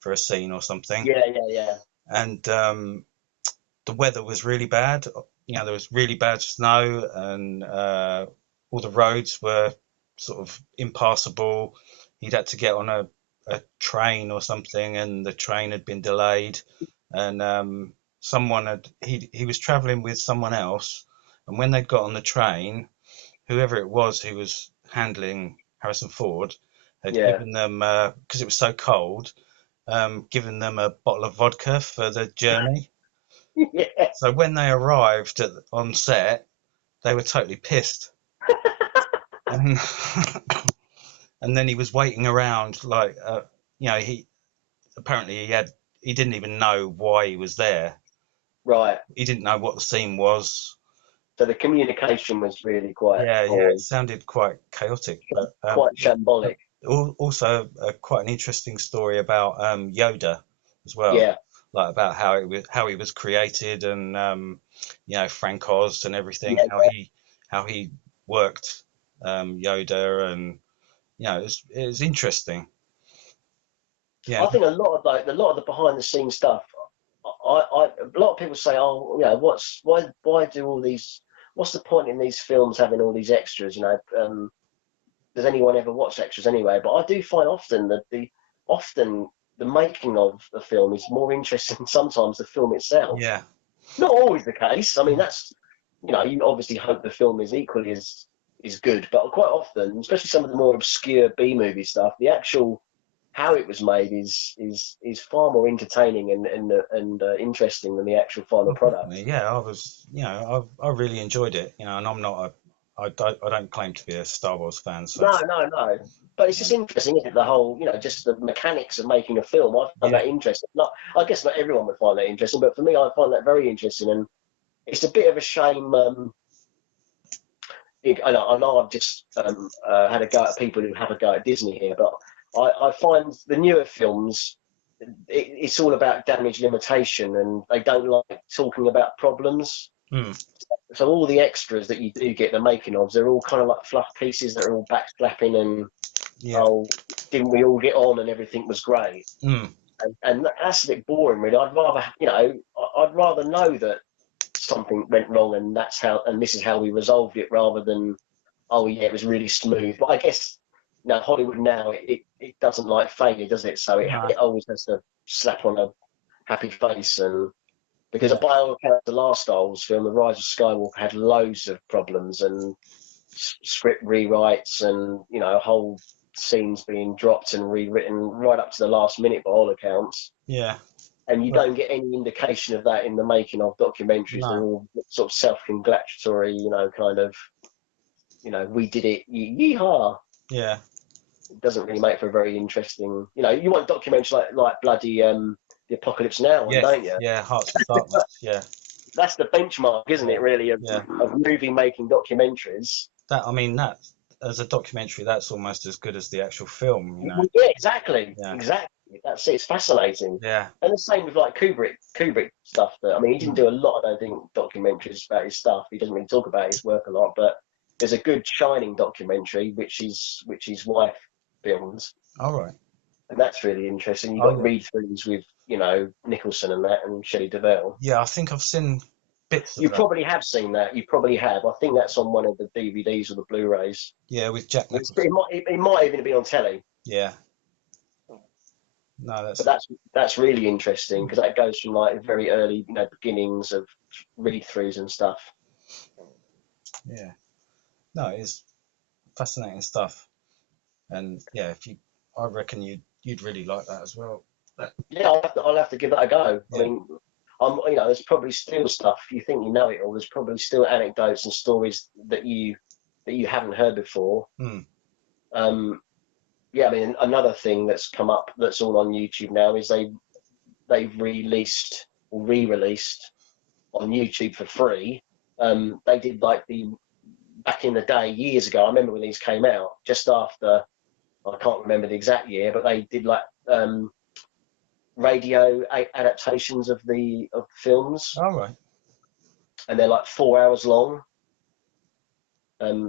for a scene or something, Yeah, yeah, yeah. and the weather was really bad. You know, there was really bad snow, and all the roads were sort of impassable. He'd had to get on a train or something, and the train had been delayed. And he was traveling with someone else, and when they got on the train, whoever it was who was handling Harrison Ford had Yeah. given them, because it was so cold, given them a bottle of vodka for the journey. Yeah. So when they arrived on set, they were totally pissed. And, and then he was waiting around like, you know, he didn't even know why he was there. Right. He didn't know what the scene was. So the communication was really quite Yeah, poor, it sounded quite chaotic, but quite shambolic. also quite an interesting story about Yoda as well, Yeah. like about how he was created, and you know, Frank Oz and everything, Yeah. how he worked Yoda, and you know, it was interesting. Yeah, I think a lot of the behind the scenes stuff. A lot of people say, oh, you know, why do all these? What's the point in these films having all these extras? You know, does anyone ever watch extras anyway? But I do find often the making of the film is more interesting than sometimes the film itself. yeah, Not always the case. I mean, that's, you know, you obviously hope the film is equally as good, but quite often, especially some of the more obscure B movie stuff, the actual how it was made is far more entertaining and interesting than the actual final well, product. definitely. Yeah, you know, I really enjoyed it. You know, and I don't claim to be a Star Wars fan, so No, no, no. But it's just um, interesting, isn't it? The whole, you know, just the mechanics of making a film. I find yeah, that interesting. Not, I guess not everyone would find that interesting, but for me, I find that very interesting. And it's a bit of a shame. I know I've just had a go at people who have a go at Disney here, but I find the newer films, it's all about damage limitation, and they don't like talking about problems. hmm, So all the extras that you do get the making of, they're all kind of like fluff pieces that are all backslapping and yeah, oh, didn't we all get on and everything was great? hmm, And that's a bit boring, really. I'd rather, you know, I'd rather know that something went wrong and this is how we resolved it, rather than, oh yeah, it was really smooth. But I guess, you know, Hollywood now, it doesn't like failure, does it? So no, it always has to slap on a happy face. And because yeah, by all accounts, the last Star Wars film, The Rise of Skywalker, had loads of problems, and script rewrites and whole scenes being dropped and rewritten right up to the last minute by all accounts. Yeah. And you Well, don't get any indication of that in the making of documentaries. They're no. all sort of self-congratulatory, kind of, we did it, yeehaw. Yeah. It doesn't really make for a very interesting, you want documentaries like bloody The Apocalypse Now, Yes. don't you? Yeah. Hearts of Darkness. Yeah. That's the benchmark, isn't it, really, of movie-making documentaries. That as a documentary, that's almost as good as the actual film. Yeah, exactly. Yeah. Exactly. That's it. It's fascinating. Yeah. And the same with like Kubrick stuff. He didn't do a lot, I don't think, documentaries about his stuff. He doesn't really talk about his work a lot, but there's a good Shining documentary, which his wife films. All right. And that's really interesting. You've got read-throughs with, Nicholson and that, and Shelley Duvall. Yeah, I think I've seen bits of You that. probably have seen that. You probably have. I think that's on one of the DVDs or the Blu-rays. Yeah, with Jack Nicholson. It might even be on telly. Yeah. No, But that's really interesting because that goes from like very early, beginnings of read-throughs and stuff. Yeah. No, it's fascinating stuff. And yeah, I reckon you'd really like that as well. Yeah, I'll have to give that a go. Yeah. I mean, there's probably still stuff you think you know it all. There's probably still anecdotes and stories that you haven't heard before. Yeah, I mean, another thing that's come up that's all on YouTube now is they've released or re-released on YouTube for free. They did like back in the day, years ago. I remember when these came out, just after, I can't remember the exact year, but they did like radio adaptations of the films. All right. And they're like 4 hours long.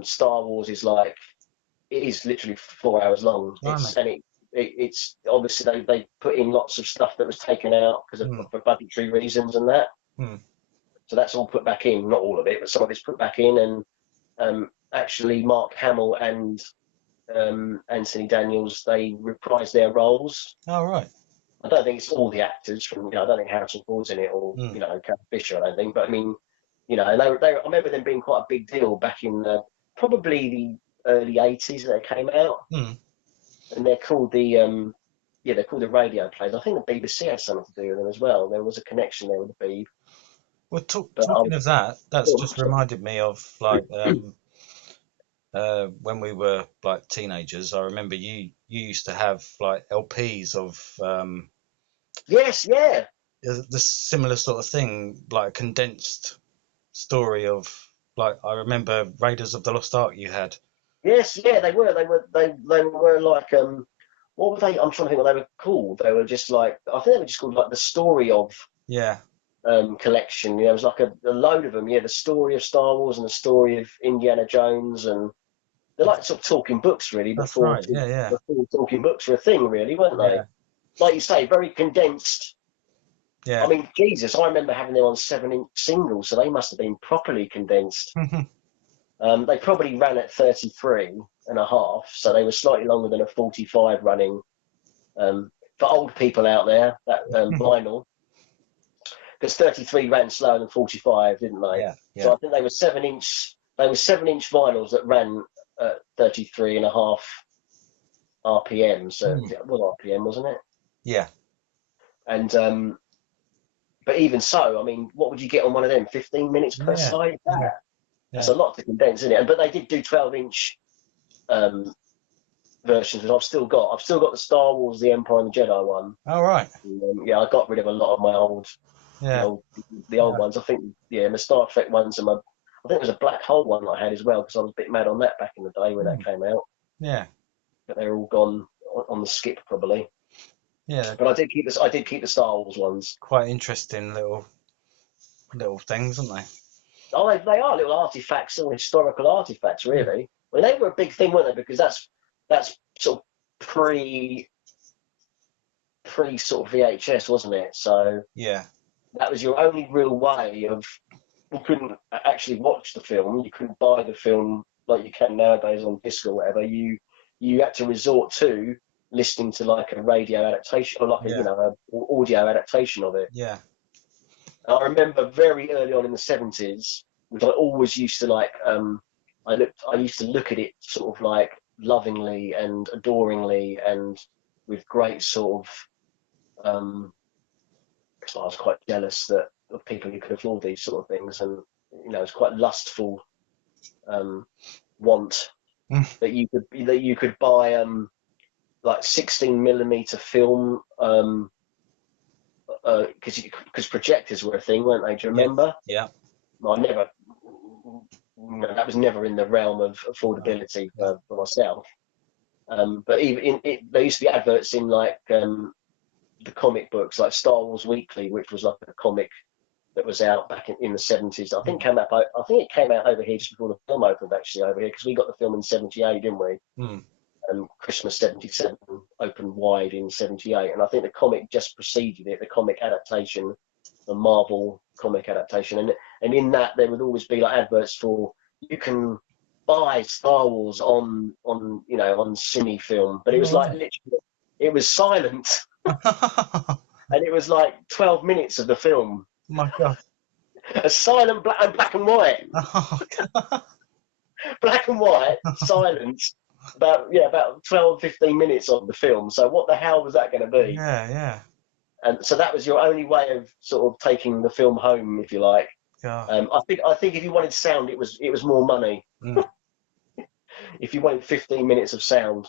Star Wars is like, it is literally 4 hours long. It's obviously they put in lots of stuff that was taken out because for budgetary reasons and that. So that's all put back in, not all of it, but some of it's put back in. And actually, Mark Hamill and Anthony Daniels, they reprise their roles. Oh, right. I don't think it's all the actors from, I don't think Harrison Ford's in it or, Carrie Fisher, I don't think. But I mean, and I remember them being quite a big deal back in probably the early 80s that they came out. And they're called they're called the radio plays. I think the BBC has something to do with them as well. There was a connection there with the Beeb. Well, talking of that, that's just reminded me of like when we were like teenagers. I remember you used to have like LPs of yes, yeah, the similar sort of thing, like a condensed story of like I remember Raiders of the Lost Ark you had. Yes, yeah, they were like what were they? I'm trying to think what they were called. They were just like, I think they were just called like the story of collection. It was like a load of them. Yeah, the story of Star Wars and the story of Indiana Jones, and they're like sort of talking books really. That's before, right. Yeah. Before talking books were a thing, really, weren't they? Yeah. Like you say, very condensed. Yeah. I mean, Jesus, I remember having them on 7-inch singles, so they must have been properly condensed. They probably ran at 33.5, so they were slightly longer than a 45 running. For old people out there, that vinyl, because 33 ran slower than 45, didn't they? Yeah. So I think they were 7-inch. They were 7-inch vinyls that ran at 33.5 RPM. So it was RPM, wasn't it? Yeah. And but even so, I mean, what would you get on one of them? 15 minutes per side. That's a lot to condense, isn't it? But they did do 12-inch versions, which I've still got. I've still got the Star Wars, the Empire and the Jedi one. All right. Yeah, I got rid of a lot of my old, the old ones. I think, the Star Trek ones, and I think there was a Black Hole one I had as well because I was a bit mad on that back in the day when that came out. Yeah. But they're all gone on the skip probably. Yeah. But I did keep the Star Wars ones. Quite interesting little things, aren't they? Oh, they are little artifacts, little historical artifacts, really. I mean, they were a big thing, weren't they? Because that's sort of pre sort of VHS, wasn't it? So that was your only real way of. You couldn't actually watch the film. You couldn't buy the film like you can nowadays on disc or whatever. You had to resort to listening to like a radio adaptation or like an audio adaptation of it. Yeah. I remember very early on in the 70s, which I always used to like I used to look at it sort of like lovingly and adoringly and with great sort of, I was quite jealous that of people who could afford these sort of things, and it's quite lustful want Mm. that you could buy like 16mm film because projectors were a thing, weren't they? Do you Yeah. remember? Yeah. I never, that was never in the realm of affordability Yeah. for myself. But even there used to be adverts in like the comic books, like Star Wars Weekly, which was like a comic that was out back in the 70s. I think it came out over here just before the film opened, actually, over here, because we got the film in 78, didn't we? Mm. Christmas 77 opened wide in 78, and I think the comic just preceded it, the comic adaptation, the Marvel comic adaptation, and in that there would always be like adverts for, you can buy Star Wars on cine film, but it was Oh, like right. literally, it was silent, and it was like 12 minutes of the film, My God. a silent black and white, black and white, silence. About 12, 15 minutes of the film. So what the hell was that going to be? Yeah, yeah. And so that was your only way of sort of taking the film home, if you like. God. I think if you wanted sound, it was more money. Mm. If you wanted 15 minutes of sound,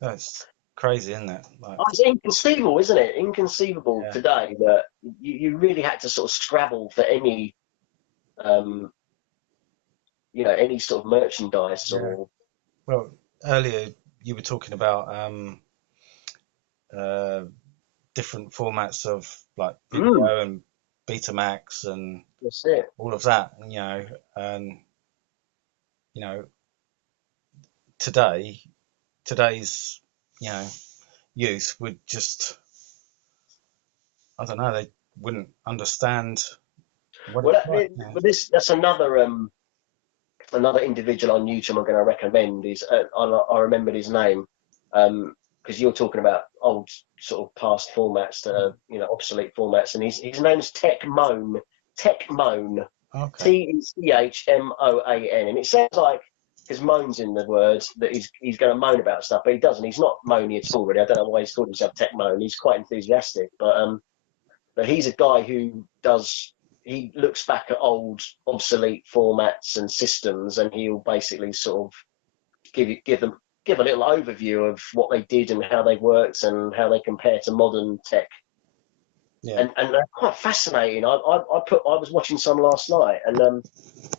That's crazy, isn't it? Like, it's inconceivable, isn't it? Inconceivable yeah. today that you really had to sort of scrabble for any, um, any sort of merchandise Yeah. or. Well, earlier you were talking about uh, different formats of like Mm, video and Betamax and that's it. all of that, and you know, today's you know youth would just, I don't know, they wouldn't understand what Well, it's like. Yeah. that's another individual on YouTube I'm going to recommend is I remembered his name because you're talking about old sort of past formats that are obsolete formats, and his name's Techmoan, Okay. Techmoan, and it sounds like because moan's in the word that he's going to moan about stuff, but he doesn't. He's not moany at all, really. I don't know why he's called himself Techmoan. He's quite enthusiastic, but he's a guy who he looks back at old obsolete formats and systems, and he'll basically sort of give a little overview of what they did and how they worked and how they compare to modern tech. Yeah. And they're quite fascinating. I was watching some last night, and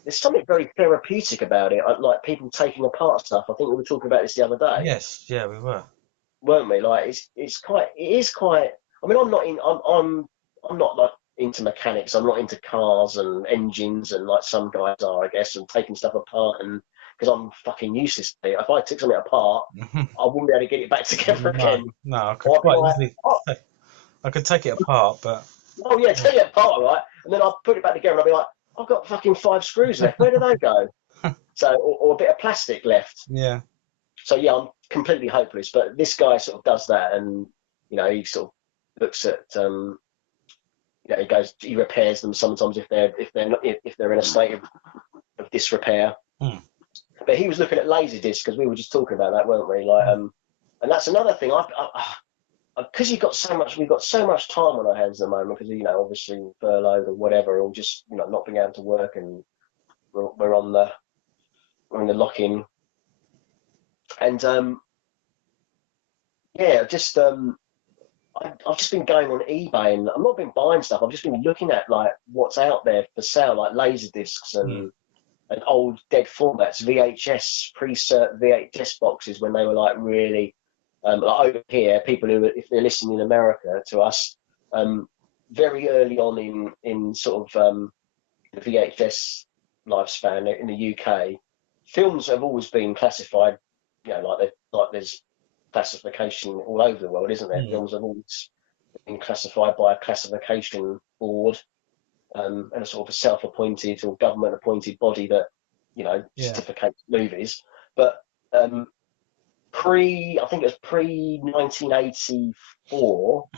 there's something very therapeutic about it. Like people taking apart stuff. I think we were talking about this the other day, Yes. Yeah, we were. weren't we? Like it is quite. I mean, I'm not like into mechanics. I'm not into cars and engines and like some guys are, I guess, and taking stuff apart, and because I'm fucking useless at it. If I took something apart, I wouldn't be able to get it back together No, again. no, I could Or I'd be quite like, easily. oh, I could take it apart, but oh yeah, take it apart, right? And then I'll put it back together, and I'll be like, I've got fucking 5 screws left. Where do they go? So, or a bit of plastic left. yeah, So yeah, I'm completely hopeless. But this guy sort of does that, and he sort of looks at he repairs them sometimes if they're in a state of disrepair. Hmm. But he was looking at laser discs because we were just talking about that, weren't we? Like, and that's another thing. Because we've got so much time on our hands at the moment because obviously furloughed or whatever, or just not being able to work, and we're in the lock-in, and yeah, just I've just been going on eBay, and I've not been buying stuff. I've just been looking at like what's out there for sale, like laser discs Hmm. and old dead formats, VHS pre-cert VHS boxes when they were like really like over here. People who, if they're listening in America to us, very early on in sort of the VHS lifespan in the UK, films have always been classified. Like there's classification all over the world, isn't there? Hmm. Films have always been classified by a classification board, and a sort of a self-appointed or government-appointed body that Yeah, certificates movies. But I think it was pre 1984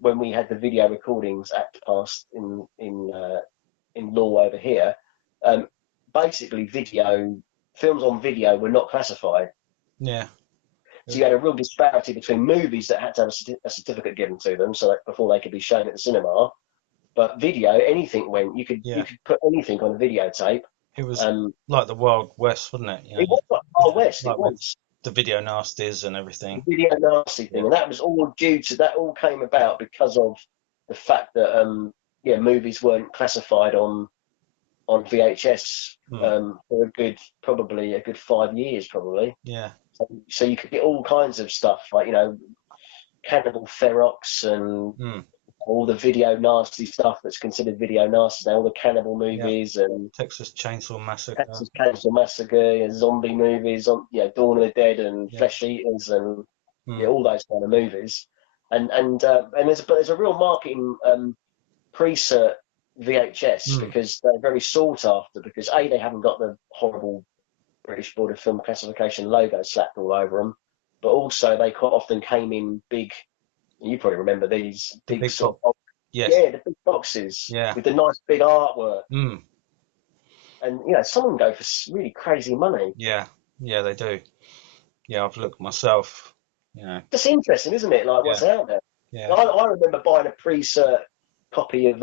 when we had the Video Recordings Act passed in law over here. Um, basically films on video were not classified. Yeah. So you had a real disparity between movies that had to have a certificate given to them, so that before they could be shown at the cinema. But video, anything went. You could put anything on a videotape. It was like the Wild West, wasn't it? It was like Wild West. Like it was the video nasties and everything. The video nasty thing, and that was all that all came about because of the fact that movies weren't classified on VHS for probably a good 5 years, probably. Yeah. So you could get all kinds of stuff like Cannibal Ferox and all the video nasty stuff that's considered video nasty now, all the cannibal movies and Texas Chainsaw Massacre, and zombie movies, Dawn of the Dead and Flesh Eaters and all those kind of movies. And there's a real marketing pre-cert VHS because they're very sought after because they haven't got the horrible British Board of Film Classification logo slapped all over them, but also they quite often came in big. You probably remember these big sort of, the big boxes with the nice big artwork. And some of them go for really crazy money. Yeah, they do. Yeah, I've looked myself. Just interesting, isn't it? Like what's out there. Yeah. I remember buying a pre-cert copy of.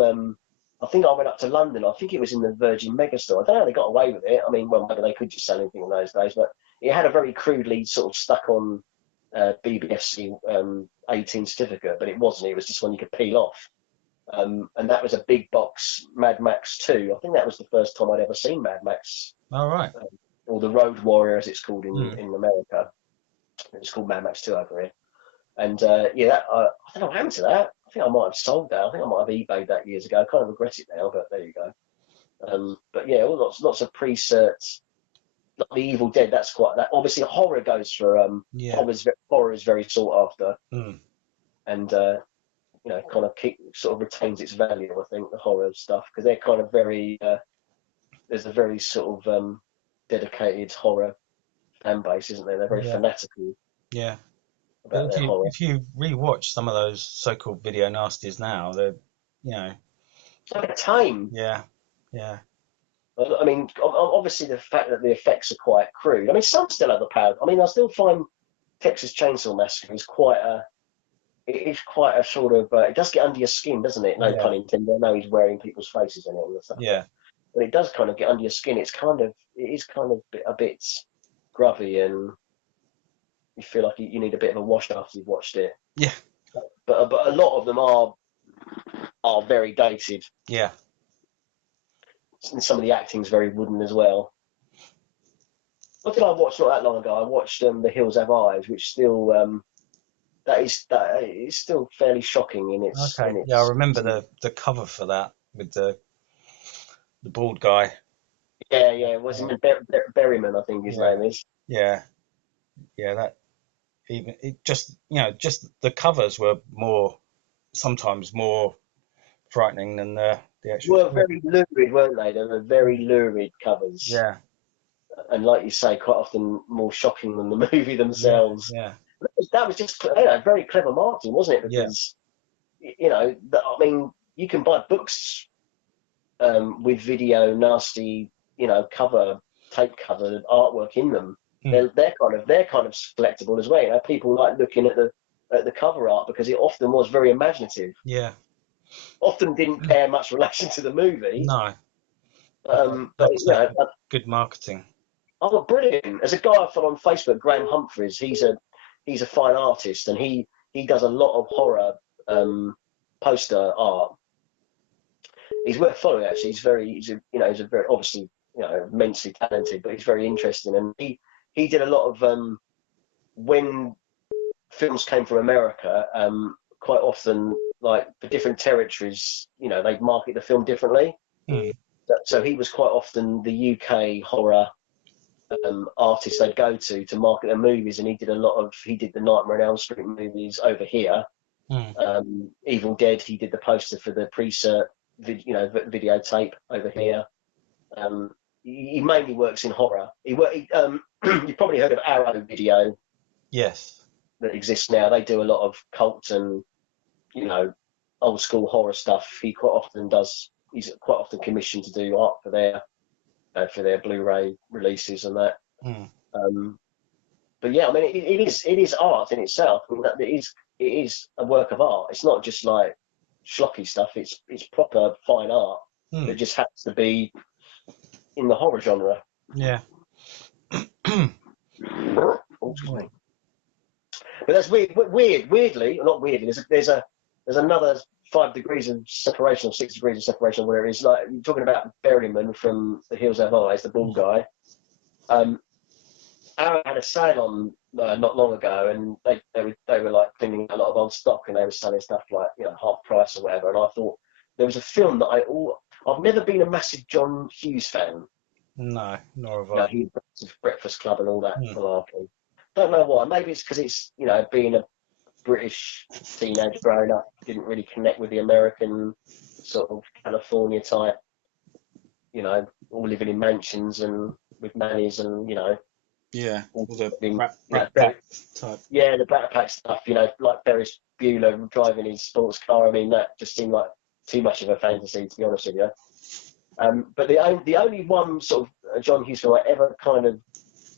I think I went up to London. I think it was in the Virgin Megastore. I don't know how they got away with it. I mean, well, maybe they could just sell anything in those days, but it had a very crudely sort of stuck on BBFC 18 certificate, but it wasn't. It was just one you could peel off. And that was a big box Mad Max 2. I think that was the first time I'd ever seen Mad Max. All right. Or the Road Warrior, as it's called in America. It's called Mad Max 2 over here. And I don't know what happened to that. I think I might have sold that. I think I might have eBayed that years ago. I kind of regret it now, but there you go. But yeah, lots of pre-certs. Like the Evil Dead, that's quite that. Obviously, horror goes for horror is very sought after, and kind of sort of retains its value. I think the horror stuff because they're kind of very. There's a very sort of dedicated horror fan base, isn't there? They're very fanatical. Yeah. But if you rewatch some of those so-called video nasties now, they're it's like a tame. Yeah. I mean, obviously the fact that the effects are quite crude. I mean, some still have the power. I mean, I still find Texas Chainsaw Massacre is quite a sort of. It does get under your skin, doesn't it? No pun intended. I know he's wearing people's faces in it and stuff. Yeah. But it does kind of get under your skin. It is kind of a bit grubby and. You feel like you need a bit of a wash after you've watched it. Yeah. But a lot of them are very dated. Yeah. And some of the acting's very wooden as well. What did I watch not that long ago? I watched The Hills Have Eyes, which still that is still fairly shocking in its. Okay. I remember the cover for that with the bald guy. Yeah. Wasn't Berryman? I think his name is. Yeah. That. Even it just the covers were sometimes more frightening than the actual. Well, very lurid, weren't they? They were very lurid covers. Yeah. And like you say, quite often more shocking than the movie themselves. Yeah. That was just very clever marketing, wasn't it? Because I mean, you can buy books with video nasty, tape cover artwork in them. They're kind of collectible as well. People like looking at the cover art because it often was very imaginative. Yeah. Often didn't bear much relation to the movie. No. But good marketing. Oh, brilliant! There's a guy I follow on Facebook, Graham Humphreys. He's a fine artist, and he does a lot of horror poster art. He's worth following actually. He's a very obviously immensely talented, but he's very interesting, and he did a lot of when films came from America. Quite often, like for different territories, they market the film differently. So he was quite often the UK horror artist they'd go to market their movies, and he did the Nightmare on Elm Street movies over here. Evil Dead, he did the poster for the pre-cert videotape over here. He mainly works in horror. You've probably heard of Arrow Video. Yes. That exists now. They do a lot of cult and old school horror stuff. He's quite often commissioned to do art for their for their Blu-ray releases and that. Mm. But yeah, I mean, it is art in itself. I mean, it is a work of art. It's not just like schlocky stuff. It's proper fine art that just happens to be in the horror genre. Yeah. Ultimately. But that's weirdly, or not weirdly. There's another 5 degrees of separation, or 6 degrees of separation, where it's like you're talking about Berryman from The Hills Have Eyes, the bald guy. Aaron had a sale on not long ago, and they were like cleaning a lot of old stock, and they were selling stuff like half price or whatever. And I thought there was a film that I've never been a massive John Hughes fan. No, nor have I. He Breakfast Club and all that malarkey. Don't know why. Maybe it's because it's being a British teenage growing up, didn't really connect with the American sort of California type. All living in mansions and with nannies and Yeah, all the Brat Pack type. Yeah, the Brat Pack stuff. Like Ferris Bueller driving his sports car. I mean, that just seemed like too much of a fantasy, to be honest with you. But the only one sort of John Hughes film I ever kind of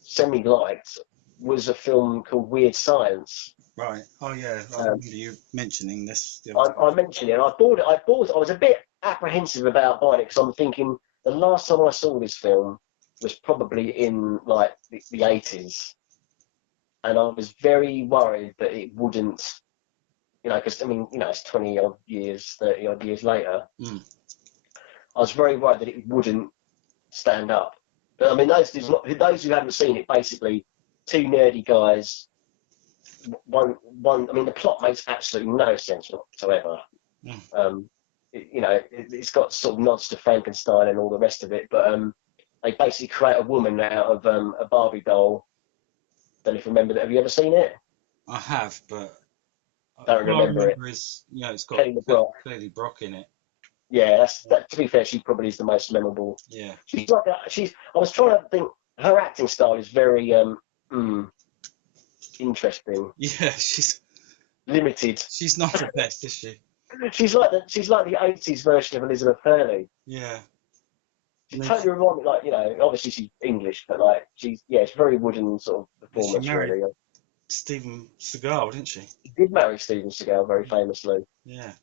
semi-liked was a film called Weird Science. Right. Oh yeah, I remember you mentioning this. I mentioned it. I bought it. I was a bit apprehensive about buying it because I'm thinking the last time I saw this film was probably in like the 80s, and I was very worried that it wouldn't, because it's 20 odd years, 30 odd years later. I was very worried that it wouldn't stand up. But I mean, those who haven't seen it, basically, 2 nerdy guys. One. I mean, the plot makes absolutely no sense whatsoever. It's got sort of nods to Frankenstein and all the rest of it, but they basically create a woman out of a Barbie doll. Don't know if you remember that. Have you ever seen it? I have, but don't remember it. Is, it's got Clearly Brock in it. Yeah, to be fair, she probably is the most memorable. Yeah. She's like I was trying to think. Her acting style is very interesting. Yeah, she's limited. She's not the best, is she? She's like the 80s version of Elizabeth Hurley. Yeah. She totally reminds me, like, obviously she's English, but like it's very wooden sort of performance. She married really. Steven Seagal, didn't she? She did marry Steven Seagal very famously. Yeah.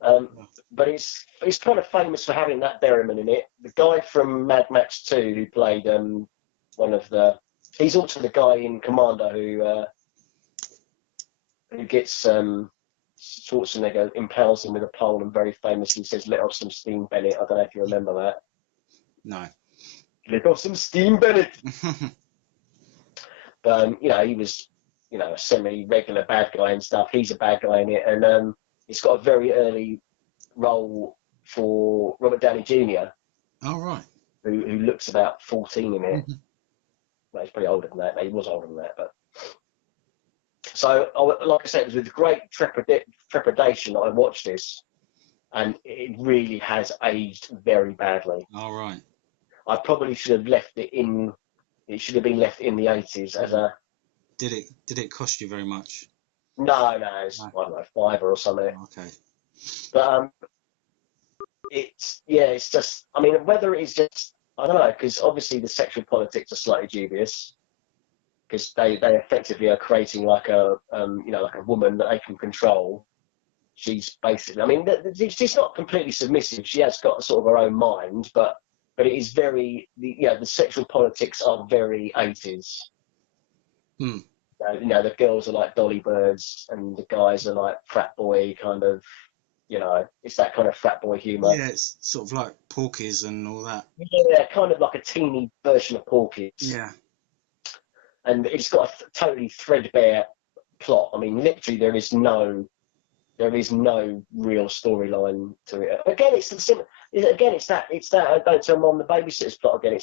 But it's kind of famous for having that Berryman in it. The guy from Mad Max 2 who played one of the. He's also the guy in Commando who gets Schwarzenegger impales him with a pole and very famously says, "Let off some steam, Bennett." I don't know if you remember that. No. Let off some steam, Bennett. But he was a semi-regular bad guy and stuff. He's a bad guy in it, and it's got a very early role for Robert Downey Jr. Oh, right. Who looks about 14 in it. Well, he's pretty older than that. He was older than that, but. So, like I said, it was with great trepidation that I watched this, and it really has aged very badly. All right. I probably should have left it in. It should have been left in the 80s as a. Did it cost you very much? No, it's I don't know, £5 or something. Okay. But it's just. I mean, whether it's just I don't know, because obviously the sexual politics are slightly dubious. Because they effectively are creating like a like a woman that they can control. She's basically, I mean, she's not completely submissive. She has got sort of her own mind, but it is very the sexual politics are very 80s. The girls are like dolly birds, and the guys are like frat boy kind of. It's that kind of frat boy humour. Yeah, it's sort of like Porky's and all that. Yeah, kind of like a teeny version of Porky's. Yeah. And it's got a totally threadbare plot. I mean, literally, there is no real storyline to it. Again, it's that Don't Tell Mom the Babysitter's plot again.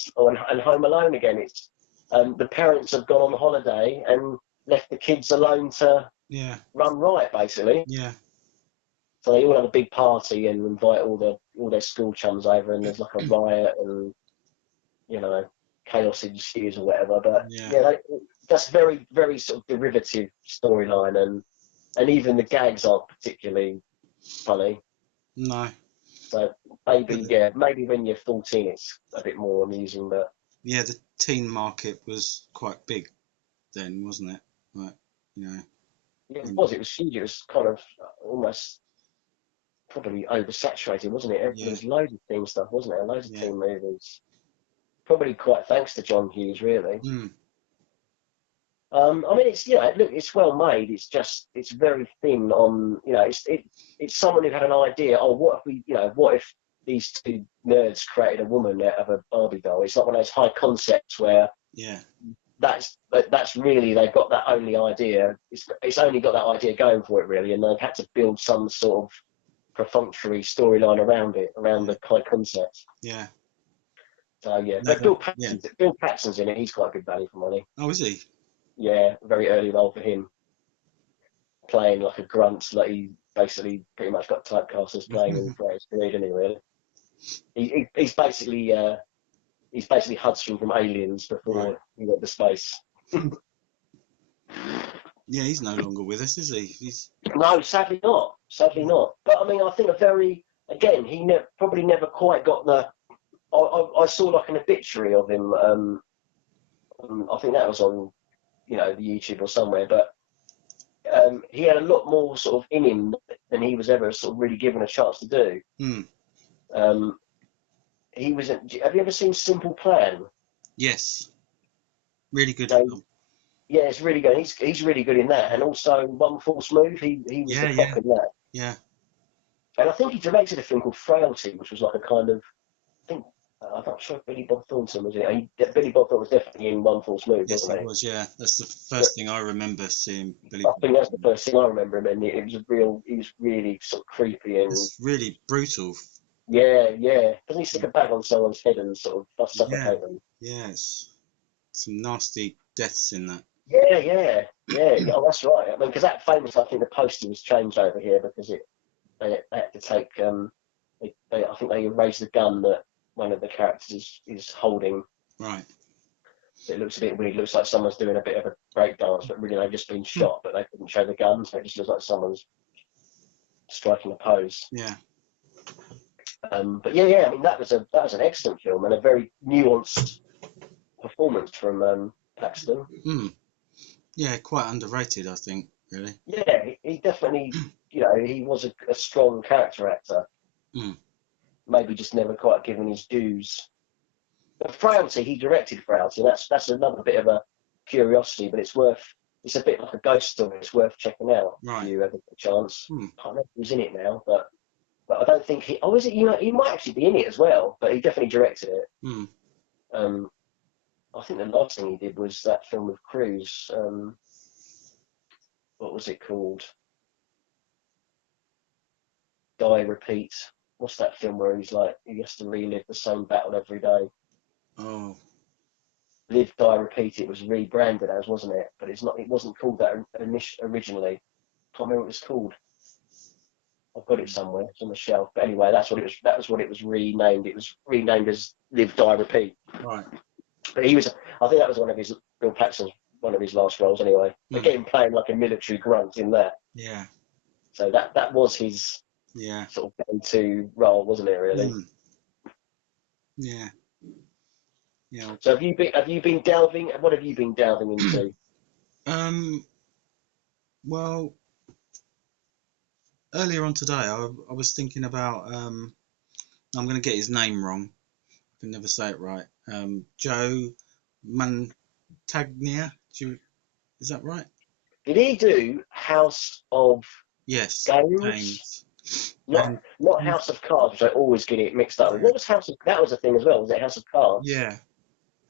And Home Alone again. It's the parents have gone on holiday and left the kids alone to run riot, basically. Yeah. So they all have a big party and invite all their school chums over, and there's like a riot and chaos ensues or whatever, but that's very, very sort of derivative storyline, and even the gags aren't particularly funny. No. So maybe, maybe when you're 14, it's a bit more amusing. But yeah, the teen market was quite big then, wasn't it? Like, you know, yeah, it was. It was huge. It was kind of almost probably oversaturated, wasn't it? There yeah, was loads of teen stuff, wasn't there? Loads of yeah, teen movies. Probably quite thanks to John Hughes, really. mm, I mean, it's look, it's well made. It's just it's very thin on it's someone who had an idea. Oh, what if we what if these two nerds created a woman out of a Barbie doll? It's not one of those high concepts where yeah, that's really they've got that only idea. It's only got that idea going for it really, and they've had to build some sort of perfunctory storyline around it, around yeah, the high concept. yeah. So yeah, No, but yeah. Bill Paxton's in it. He's quite good value for money. Oh, is he? Yeah, very early role for him, playing like a grunt. Like he basically pretty much got typecast as playing in British period, didn't he? Really, he's basically Hudson from Aliens Right. before he went to space. Yeah, he's no longer with us, is he? He's No, sadly not. Sadly not. But I mean, I think again, he probably never quite got the. I saw like an obituary of him. I think that was on the YouTube or somewhere, but he had a lot more sort of in him than he was ever sort of really given a chance to do. hmm. Um, he was. Have you ever seen Simple Plan? Yes, really good No, film. yeah, it's really good. He's really good in that, and also One False Move. He was Yeah, the yeah, cock in that, yeah. and I think he directed a film called Frailty, which was like a kind of. I think I'm not sure if Billy Bob Thornton was in it. Billy Bob Thornton was definitely in One False Move, Yes, he wasn't he? was. Yeah, that's the But first thing I remember seeing Billy I Bob think that's the Thornton. first thing I remember him in. It was he was really sort of creepy and It's really brutal. yeah. Doesn't he stick a bag on someone's head and sort of Yeah, suffocate them? yeah. It's some nasty deaths in that. Yeah. Oh, that's right. I mean, because that famous, I think the poster was changed over here because they had to take I think they erased the gun that one of the characters is holding. Right. It looks a bit weird. It looks like someone's doing a bit of a break dance, but really they've just been Hmm. shot, but they couldn't show the gun, so it just looks like someone's striking a pose. Yeah. But yeah. I mean, that was an excellent film and a very nuanced performance from Paxton. Hmm. Yeah, quite underrated, I think. Really. Yeah, he definitely, he was a strong character actor. Hmm. Maybe just never quite given his dues. But Frailty, he directed Frailty. That's another bit of a curiosity, but it's a bit like a ghost story. It's worth checking out if Right. you ever get a chance. Hmm. I can't remember who's in it now, but I don't think he. Oh, is it? He might actually be in it as well, but he definitely directed it. Hmm. I think the last thing he did was that film with Cruise. What was it called? Die Repeat. What's that film where he has to relive the same battle every day? Oh. Live, Die, Repeat. It was rebranded as, wasn't it? But it's not. It wasn't called that originally. Can't remember what it was called. I've got it somewhere. It's on the shelf. But anyway, that's what it was. That was what it was renamed. It was renamed as Live, Die, Repeat. Right. But he was. I think that was one of his Bill Paxton's one of his last roles. Anyway, again playing like a military grunt in that. Yeah. So that was his Yeah. sort of go-to role, wasn't it? Really. Hmm. Yeah. Yeah. So have you been delving? What have you been delving into? Um. Well, earlier on today, I was thinking about. I'm going to get his name wrong. I can never say it right. Joe Mantegna. Is that right? Did he do House of Yes. Games? And Not House of Cards, which I always get it mixed up with. What was House of? That was a thing as well. Was it House of Cards? yeah,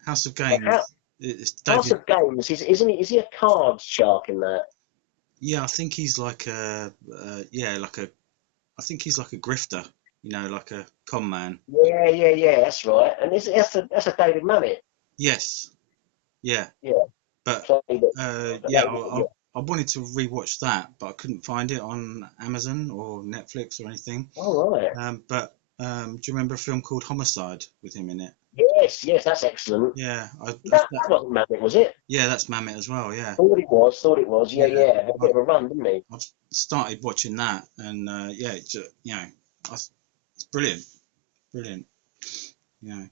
House of Like Games. It's House David. of Games, isn't he? Is he a cards shark in that? Yeah, I think he's like a. I think he's like a grifter. Like a con man. Yeah. That's right. And that's a David Mamet. Yes. Yeah. Yeah. But Played it. yeah, I wanted to rewatch that, but I couldn't find it on Amazon or Netflix or anything. All right. But do you remember a film called Homicide with him in it? Yes, that's excellent. Yeah, That wasn't Mamet, was it? yeah, that's Mamet as well. Yeah, Thought it was. Yeah. Had a bit of a run, didn't he? I've started watching that, and yeah, I It's brilliant, brilliant. Yeah.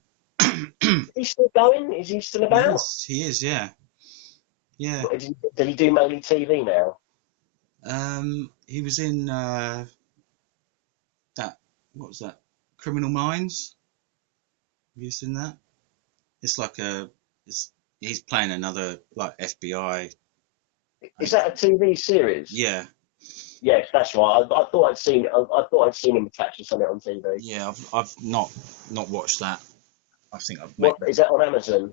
Is he still going? Is he still about? He is, yeah, yeah. Does he do mainly TV now? He was in that. What was that? Criminal Minds. Have you seen that? It's like he's playing another like FBI. Is that a TV series? Yeah, Yes, that's right. I thought I'd seen. I thought I'd seen him attached to something on TV. yeah. I've not watched that. I think I've What is that on Amazon?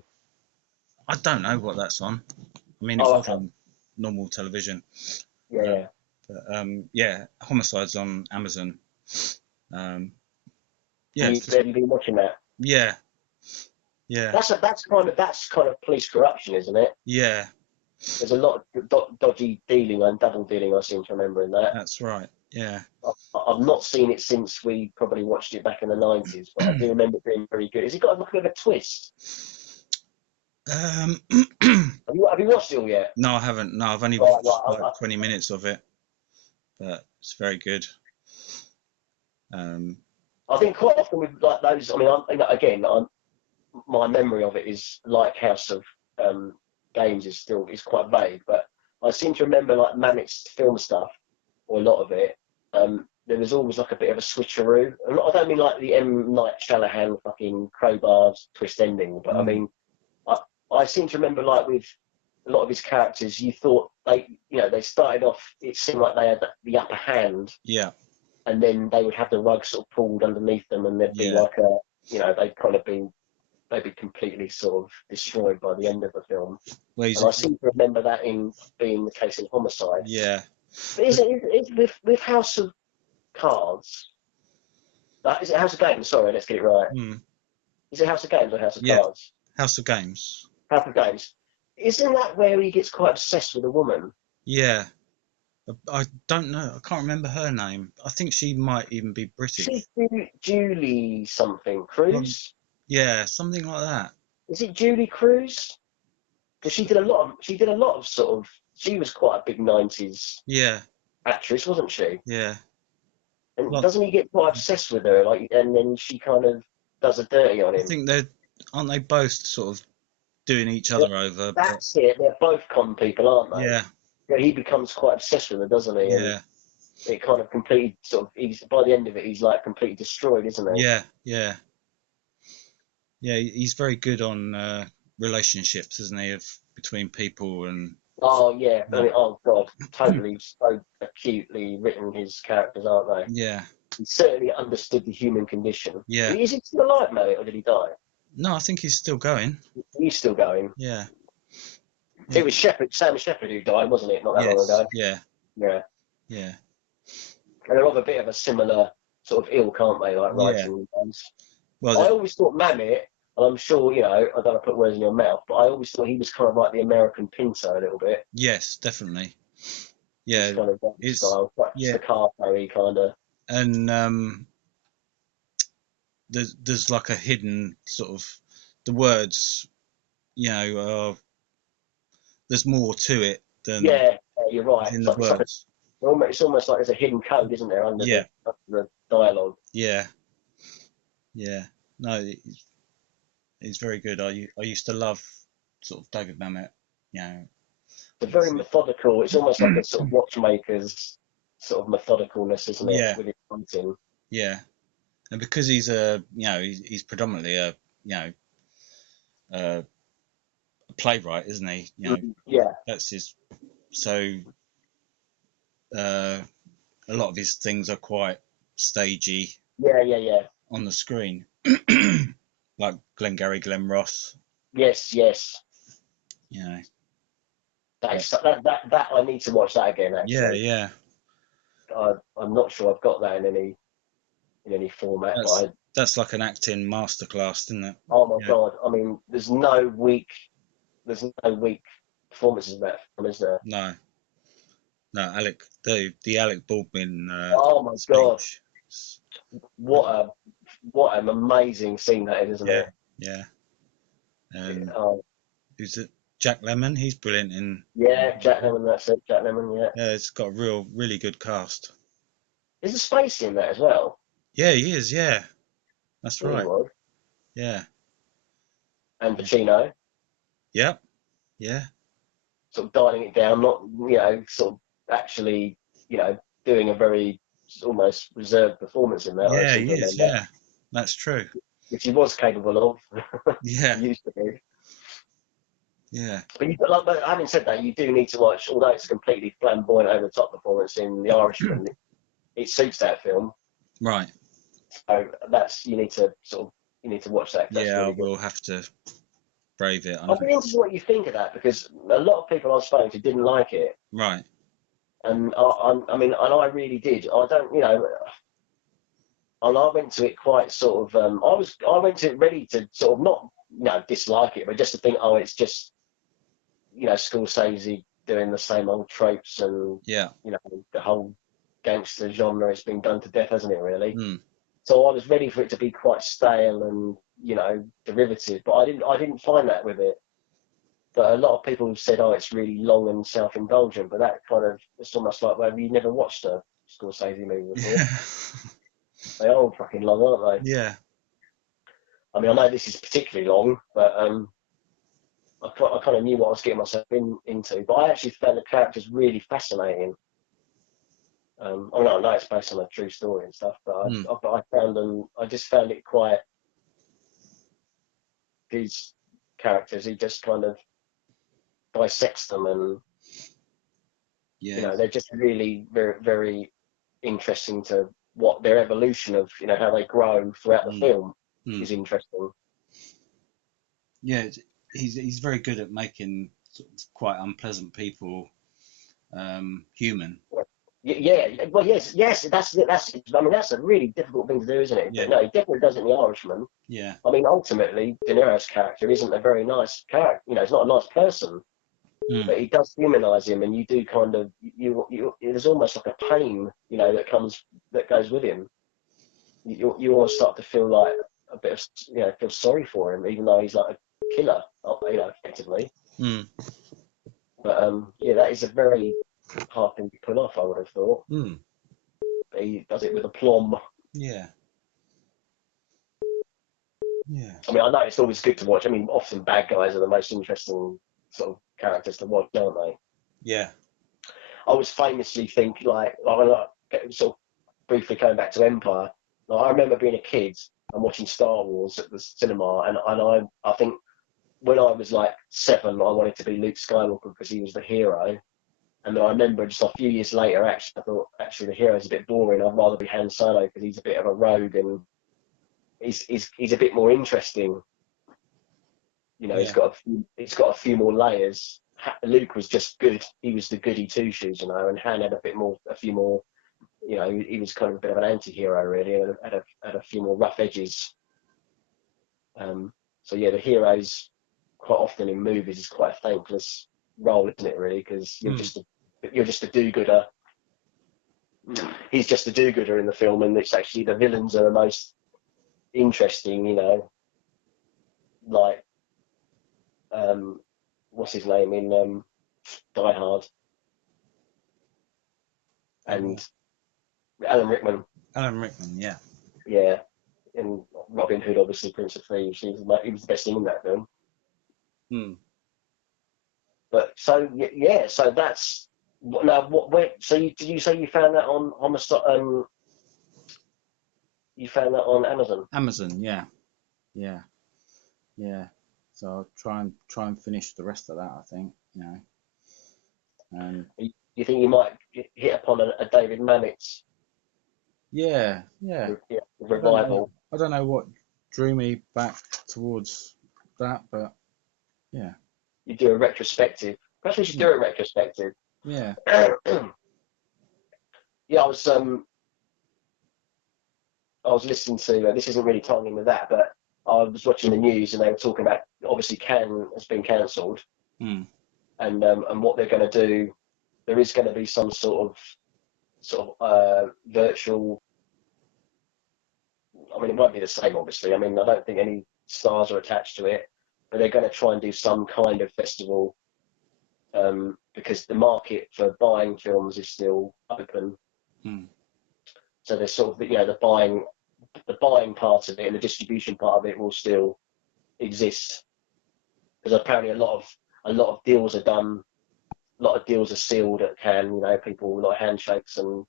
I don't know what that's on. I mean, it Oh, was okay. on normal television. Yeah. Yeah, Homicide's on Amazon. Yeah, Have you been watching that? yeah, yeah, That's kind of police corruption, isn't it? yeah. There's a lot of dodgy dealing and double dealing. I seem to remember in that. That's right. Yeah. I've not seen it since we probably watched it back in the 90s, but I do remember it being very good. Has it got a bit of a twist? Um, Have you watched it all yet? no, I haven't. No, I've only Right, watched right, like 20 minutes of it, but it's very good. I think quite often with like those. I mean, my memory of it is like House of Games is quite vague, but I seem to remember like Mamet's film stuff, or a lot of it. There was always like a bit of a switcheroo. And I don't mean like the M. Night Shyamalan fucking crowbar twist ending, but I mean, I seem to remember like with a lot of his characters, you thought they started off. It seemed like they had the upper hand, Yeah, and then they would have the rug sort of pulled underneath them, and there'd be yeah. like they'd be completely sort of destroyed by the end of the film. Well, And I seem to remember that in being the case in Homicide. yeah. But is it with House of Cards? Is it House of Games? Sorry, let's get it right. Is it House of Games or House of Yeah. Cards? House of Games. House of Games. Isn't that where he gets quite obsessed with a woman? Yeah. I don't know. I can't remember her name. I think she might even be British. She's Julie something Cruz. Yeah, something like that. Is it Julie Cruz? Because she did a lot of sort of. She was quite a big '90s Yeah, actress, wasn't she? yeah. And Well, doesn't he get quite obsessed with her? Like, and then she kind of does a dirty on I him. think aren't they both sort of doing each other over? That's it. They're both con people, aren't they? Yeah, Yeah. He becomes quite obsessed with her, doesn't he? yeah, And it kind of completely sort of. By the end of it, he's like completely destroyed, isn't he? yeah, yeah. Yeah, he's very good on relationships, isn't he, between people and. Oh yeah. I mean, oh god, totally so acutely written his characters, aren't they? Yeah, He certainly understood the human condition. yeah. Is he still alive, mate, or did he die? No, I think he's still going. He's still going. Yeah. It was Sam Shepherd who died, wasn't it? Not that long ago. Yeah, Yeah. yeah. And they're of a bit of a similar sort of ilk, aren't they? Like writing ones. Well, I always thought Mamet, and I'm sure, I don't want to put words in your mouth, but I always thought he was kind of like the American Pinto a little bit. yes, definitely. Yeah, Kind of that style, quite staccato-y kind of. And there's like a hidden sort of the words, there's more to it than Yeah, you're right. in the words. It's almost like there's a hidden code, isn't there, under the dialogue? Yeah, yeah. No, he's very good. I used to love sort of David Mamet. It's very methodical. It's almost like a sort of watchmaker's sort of methodicalness, isn't it? Yeah. With his writing. Yeah, and because he's he's predominantly a playwright, isn't he? Yeah. That's his. So a lot of his things are quite stagey. Yeah. On the screen, like Glengarry Glen Ross. Yes. That I need to watch that again. Actually. Yeah. I'm not sure I've got that in any format. That's like an acting masterclass, isn't it? Oh my god! I mean, there's no weak performances in that film, is there? No, Alec, the Alec Baldwin. Oh my god! Speech. What an amazing scene that is, isn't it? Yeah. And who's it? Jack Lemmon. He's brilliant in. Yeah, Jack Lemmon. That's it. Jack Lemmon. Yeah. Yeah, it's got a really good cast. Is there Spacey in that as well? Yeah, he is. Yeah, that's He right. was. Yeah. And Pacino, Yep. Yeah. sort of dialing it down, not, sort of actually, doing a very almost reserved performance in that. I Yeah, seem he to is. remember, Yeah, that's true. which he was capable of. Yeah. He used to be. Yeah. But having said that, you do need to watch, although it's a completely flamboyant, over the top performance in The Irishman, it suits that film. Right. So you need to watch that 'cause that's Yeah, I really good. will have to brave it. I I'll know. be interested in what you think of that because a lot of people I've spoken to didn't like it, Right. and I mean, and I really did. I don't, and I went to it quite sort of. I went to it ready to sort of not, dislike it, but just to think, oh, it's just, Scorsese doing the same old tropes, and Yeah. the whole gangster genre has been done to death, hasn't it? Really. Hmm. So I was ready for it to be quite stale and, derivative, but I didn't find that with it. But a lot of people have said, oh, it's really long and self-indulgent, but that kind of, it's almost like, well, you never watched a Scorsese movie before. Yeah. They are fucking long, aren't they? Yeah. I mean, I know this is particularly long, but I kind of knew what I was getting myself into. But I actually found the characters really fascinating. I mean, I know it's based on a true story and stuff, but Hmm. I just found it quite, these characters, he just kind of dissects them, and Yeah. they're just really very, very interesting to what their evolution of, how they grow throughout the Hmm. film Hmm. is interesting. Yeah. He's very good at making sort of quite unpleasant people human. Yeah, well, yes, that's. I mean, that's a really difficult thing to do, isn't it? Yeah. But no, he definitely does it in The Irishman. Yeah. I mean, ultimately, De Niro's character isn't a very nice character. He's not a nice person, Hmm. but he does humanize him, and you do kind of there's almost like a pain, that goes with him. You almost start to feel like a bit of, feel sorry for him, even though he's like a killer, effectively. Hmm. But yeah, that is a very hard thing to pull off, I would have thought. Hmm. But he does it with aplomb. Yeah. Yeah. I mean, I know it's always good to watch. I mean, often bad guys are the most interesting sort of characters to watch, aren't they? Yeah. I was famously think like sort of briefly coming back to Empire. Like, I remember being a kid and watching Star Wars at the cinema, and I think when I was like 7, I wanted to be Luke Skywalker because he was the hero. And then I remember just a few years later, actually, I thought the hero's a bit boring. I'd rather be Han Solo because he's a bit of a rogue and he's a bit more interesting. Yeah. He's got a few more layers. Luke was just good. He was the goody two shoes, and Han had a few more. He was kind of a bit of an anti-hero really, and had a few more rough edges. So yeah, the heroes quite often in movies is quite a thankless role, isn't it? Really, because Hmm. you're just a do-gooder. He's just a do-gooder in the film, and it's actually the villains are the most interesting. Like what's his name in Die Hard, Oh, and Alan Rickman. Alan Rickman. Yeah. Yeah, and Robin Hood, obviously Prince of Thieves. He was the best thing in that film. Hmm. But so yeah, so that's now what. Where, so did you say you found that on the you found that on Amazon? Amazon. Yeah. Yeah. Yeah. So I'll try and finish the rest of that. I think. And You think you might hit upon a David Mamet's yeah. Yeah. I don't know. revival? I don't know what drew me back towards that, but yeah. You do a retrospective. Perhaps we should Hmm. do a retrospective. Yeah. Yeah, I was listening to. This isn't really tying in with that, but I was watching the news and they were talking about obviously Cannes has been cancelled, Hmm. and what they're going to do. There is going to be some sort of virtual. I mean, it won't be the same, obviously. I mean, I don't think any stars are attached to it, but they're going to try and do some kind of festival because the market for buying films is still open. Hmm. So they're sort of, the buying. the buying part of it and the distribution part of it will still exist, because apparently a lot of deals are done, a lot of deals are sealed at Cannes. You know, people like handshakes, and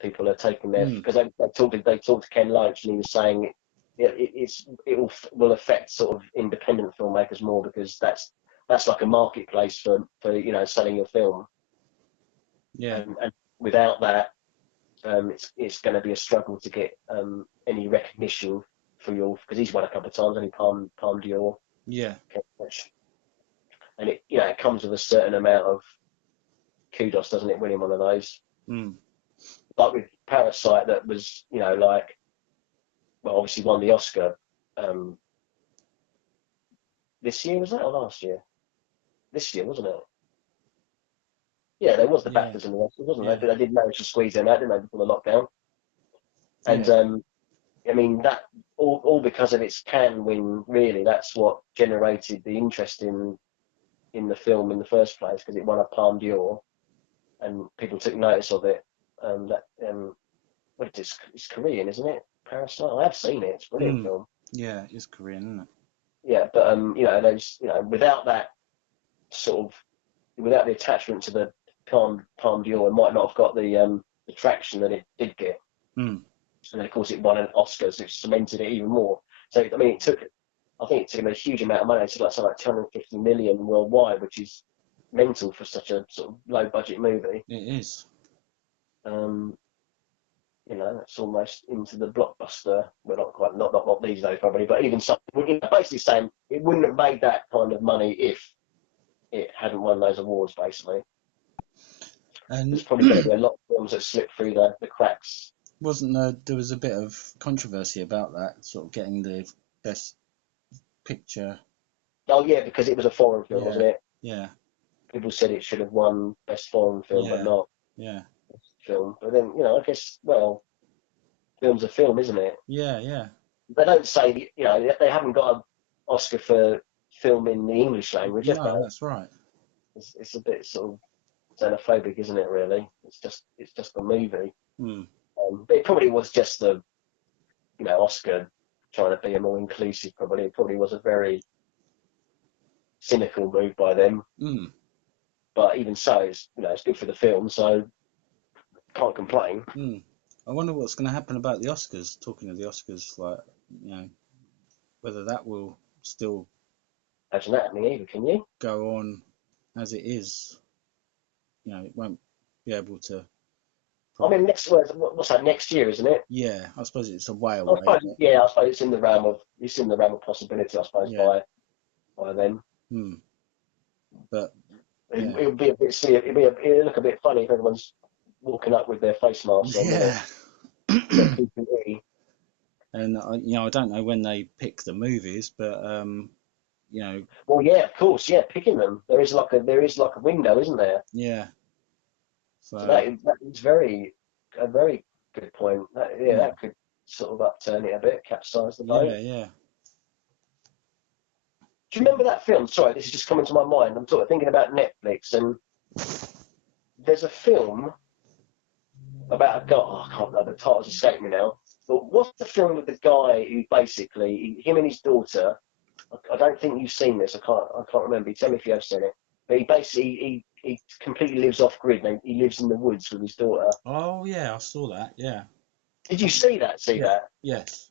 people are taking their, because they talked to Ken Loach, and he was saying it will affect sort of independent filmmakers more, because that's like a marketplace for selling your film. Yeah. And without that, it's going to be a struggle to get any recognition for because he's won a couple of times, only Palme d'Or. Yeah. And it comes with a certain amount of kudos, doesn't it, winning one of those? Like with Parasite, that was, obviously won the Oscar this year, was that, or last year? This year, wasn't it? Yeah, there was the BAFTAs and the Oscars, wasn't there? But they did manage to squeeze them out, didn't they, before the lockdown? And I mean, that all because of its Cannes win, really. That's what generated the interest in the film in the first place, because it won a Palme d'Or, and people took notice of it. It's Korean, isn't it? Parasite. I have seen it. It's a brilliant film. Yeah, it's Korean, isn't it? Yeah, but without that without the attachment to the Palme d'Or, it might not have got the traction that it did get. And then, of course, it won an Oscar, so it cemented it even more. So, I mean, I think it took him a huge amount of money. It took something like 250 million worldwide, which is mental for such a sort of low-budget movie. It is. It's almost into the blockbuster. Well, not quite, not these days probably, but even something. Basically saying it wouldn't have made that kind of money if it hadn't won those awards, basically. And there's probably going to be a lot of films that slip through the cracks. There was a bit of controversy about that, sort of getting the best picture. Oh yeah, because it was a foreign film, wasn't it? Yeah. People said it should have won best foreign film, but not film. But then, I guess, film's a film, isn't it? Yeah, yeah. They don't say, they haven't got an Oscar for film in the English language. No, that's right. It's a bit sort of xenophobic, isn't it? Really, it's just a movie. But it probably was just the, Oscar trying to be more inclusive. Probably it probably was a very cynical move by them. But even so, it's good for the film, so can't complain. I wonder what's going to happen about the Oscars. Talking of the Oscars, whether that will still imagine that happening either. Can you go on as it is? It won't be able to. I mean, what's that? Next year, isn't it? Yeah, I suppose it's a way away. I suppose it's in the realm of possibility. I suppose by then. But it would be a bit silly. It'd look a bit funny if everyone's walking up with their face masks on. Yeah. And I don't know when they pick the movies, but Well, yeah, of course, yeah, picking them. There is like a window, isn't there? Yeah. So that is a very good point. That could sort of upturn it a bit, capsize the boat. Yeah. Do you remember that film? Sorry, this is just coming to my mind. I'm sort of thinking about Netflix, and there's a film about a guy. I can't remember, the title's escaped me now. But what's the film with the guy who basically, him and his daughter? I don't think you've seen this. I can't remember. Tell me if you have seen it. But he basically he completely lives off grid. He lives in the woods with his daughter. Oh yeah, I saw that. Yeah. Did you see that? That? Yes.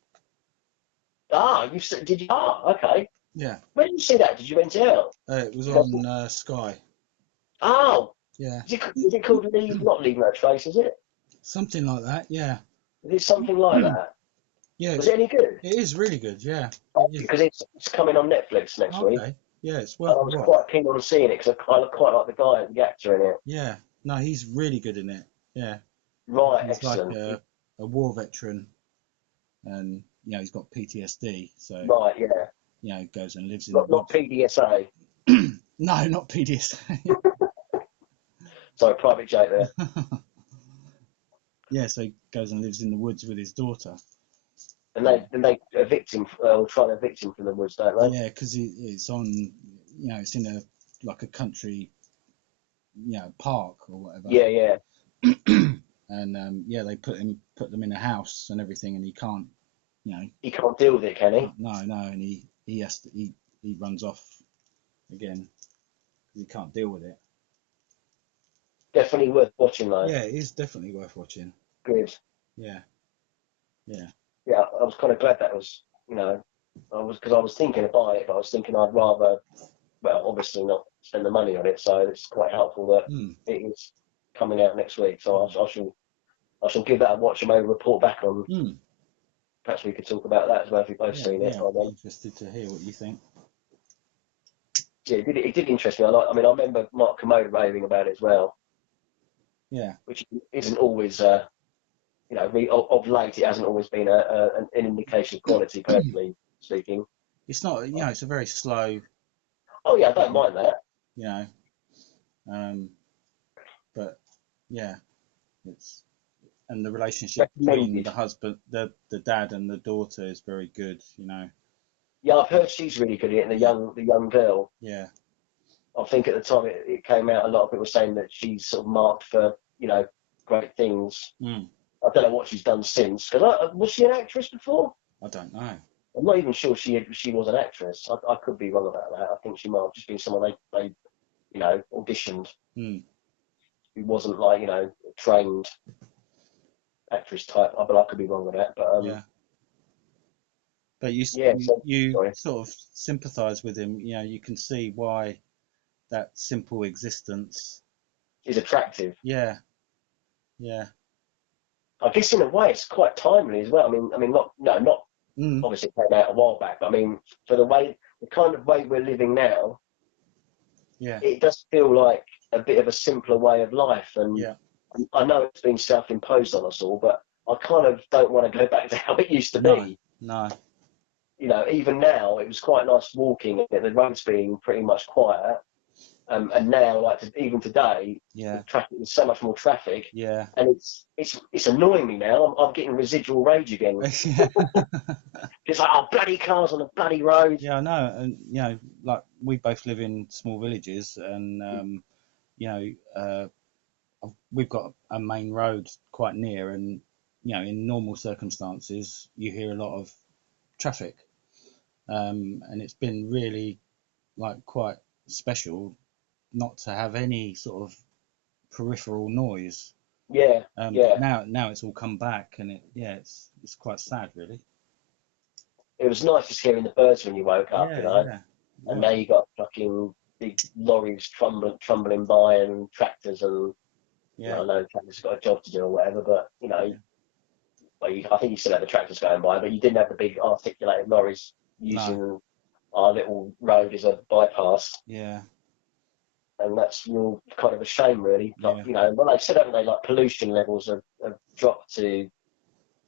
Did you? Okay. Yeah. Where did you see that? Did you rent it out? It was on Sky. Oh. Yeah. Is it called Leave? Not Leave No Trace, is it? Something like that. Yeah. Is it something like that? Yeah. Was it any good? It is really good. Yeah. Because it's coming on Netflix next week. Yeah, it's worth. I was quite keen on seeing it because I quite like the actor in it. Yeah. No, he's really good in it. Yeah. Right. He's excellent. like a war veteran, and he's got PTSD. So. Right. Yeah. Goes and lives in. Not PDSA. No, not PDSA. Sorry, private joke there. Yeah, so he goes and lives in the woods with his daughter. And they evict him, or try to evict him from the woods, don't they? Yeah, because it's on, it's in a country, park or whatever. Yeah. And they put them in a house and everything, and he can't you know, he can't deal with it, can he? no, and he has to, he runs off again because he can't deal with it. Definitely worth watching though. Yeah, it is definitely worth watching. Good. Yeah. Yeah, I was kind of glad that was, because I was thinking of buying it, but I was thinking I'd rather, well, obviously not spend the money on it. So it's quite helpful that it is coming out next week. So I shall give that a watch and maybe report back on. Perhaps we could talk about that as well if we've both seen it. Yeah, I'd be interested to hear what you think. Yeah, it did interest me. I remember Mark Commode raving about it as well. Yeah. Which isn't always, of late, it hasn't always been an indication of quality, personally speaking. It's not, it's a very slow. Oh yeah, I don't mind that. But yeah, and the relationship between the husband, the dad and the daughter is very good. Yeah, I've heard she's really good at it, and the young girl. Yeah. I think at the time it came out, a lot of people were saying that she's sort of marked for, great things. I don't know what she's done since. Because was she an actress before? I don't know. I'm not even sure she was an actress. I could be wrong about that. I think she might have just been someone they auditioned. Who wasn't like, a trained actress type. But I could be wrong with that. But yeah. But you sort of sympathise with him. You can see why that simple existence is attractive. Yeah. I guess in a way it's quite timely as well. I mean, not obviously it came out a while back, but I mean, for the kind of way we're living now, it does feel like a bit of a simpler way of life. And I know it's been self-imposed on us all, but I kind of don't want to go back to how it used to be. No. Even now, it was quite nice walking, the roads being pretty much quiet. And now, even today, the traffic, there's so much more traffic. Yeah. And it's annoying me now. I'm getting residual rage again. It's like, bloody cars on the bloody road. Yeah, I know. And like we both live in small villages, and we've got a main road quite near, and in normal circumstances, you hear a lot of traffic, and it's been really quite special not to have any sort of peripheral noise. Yeah. But now it's all come back, and it's quite sad, really. It was nice just hearing the birds when you woke up, Yeah. And now you got fucking big lorries trundling by and tractors and I know tractors got a job to do or whatever, but I think you still had the tractors going by, but you didn't have the big articulated lorries using our little road as a bypass. Yeah. And that's real kind of a shame, really. But, well, they've said, haven't they, like pollution levels have dropped to,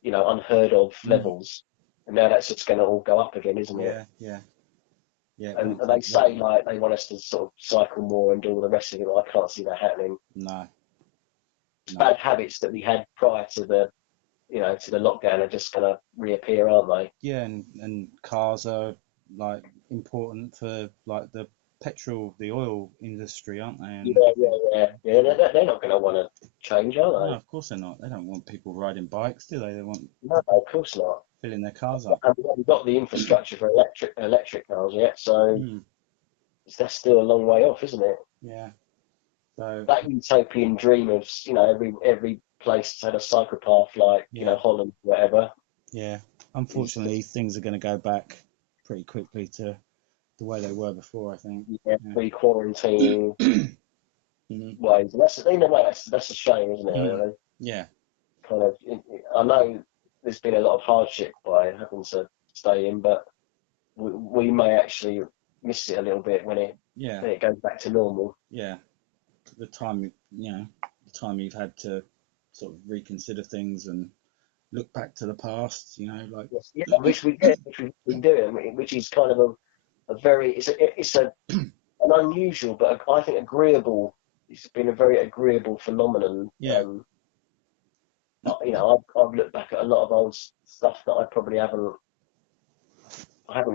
unheard of levels. And now that's just going to all go up again, isn't it? Yeah. And they say, they want us to sort of cycle more and do all the rest of it. I can't see that happening. No. Bad habits that we had prior to the, to the lockdown are just going to reappear, aren't they? Yeah, and cars are, important for, the the oil industry, aren't they? And yeah. They're not going to want to change, are they? No, of course they're not. They don't want people riding bikes, do they? They want no, of course not. Filling their cars up. And we haven't got the infrastructure for electric cars yet, so that's still a long way off, isn't it? Yeah. So that utopian dream of every place had a cycle path, Holland, whatever. Yeah. Unfortunately, things are going to go back pretty quickly to the way they were before, I think. Yeah. Pre-quarantine ways. And that's, in a way, that's a shame, isn't it? Really? Yeah. Kind of. I know there's been a lot of hardship by having to stay in, but we may actually miss it a little bit when it goes back to normal. Yeah. The time you've had to sort of reconsider things and look back to the past, which we've been doing, which is kind of a very it's an unusual but I think agreeable. It's been a very agreeable phenomenon. Yeah. I've looked back at a lot of old stuff that I probably haven't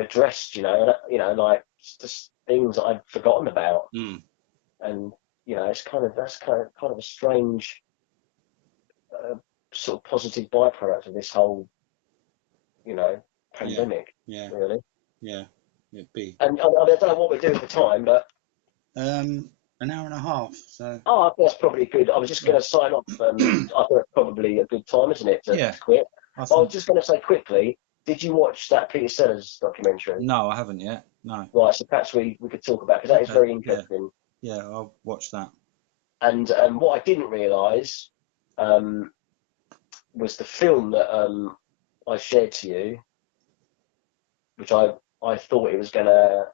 addressed. Like just things that I'd forgotten about. And that's kind of a strange sort of positive byproduct of this whole pandemic, Yeah. really. Yeah. It'd be. And I don't know what we're doing at the time, but An hour and a half. So. I think that's probably good. I was just going to sign off. I think it's probably a good time, isn't it, to quit? I was just going to say quickly, did you watch that Peter Sellers documentary? No, I haven't yet. No. Right, so perhaps we could talk about, because that is very interesting. Yeah, I'll watch that. And what I didn't realise was the film that I shared to you, which I thought it was gonna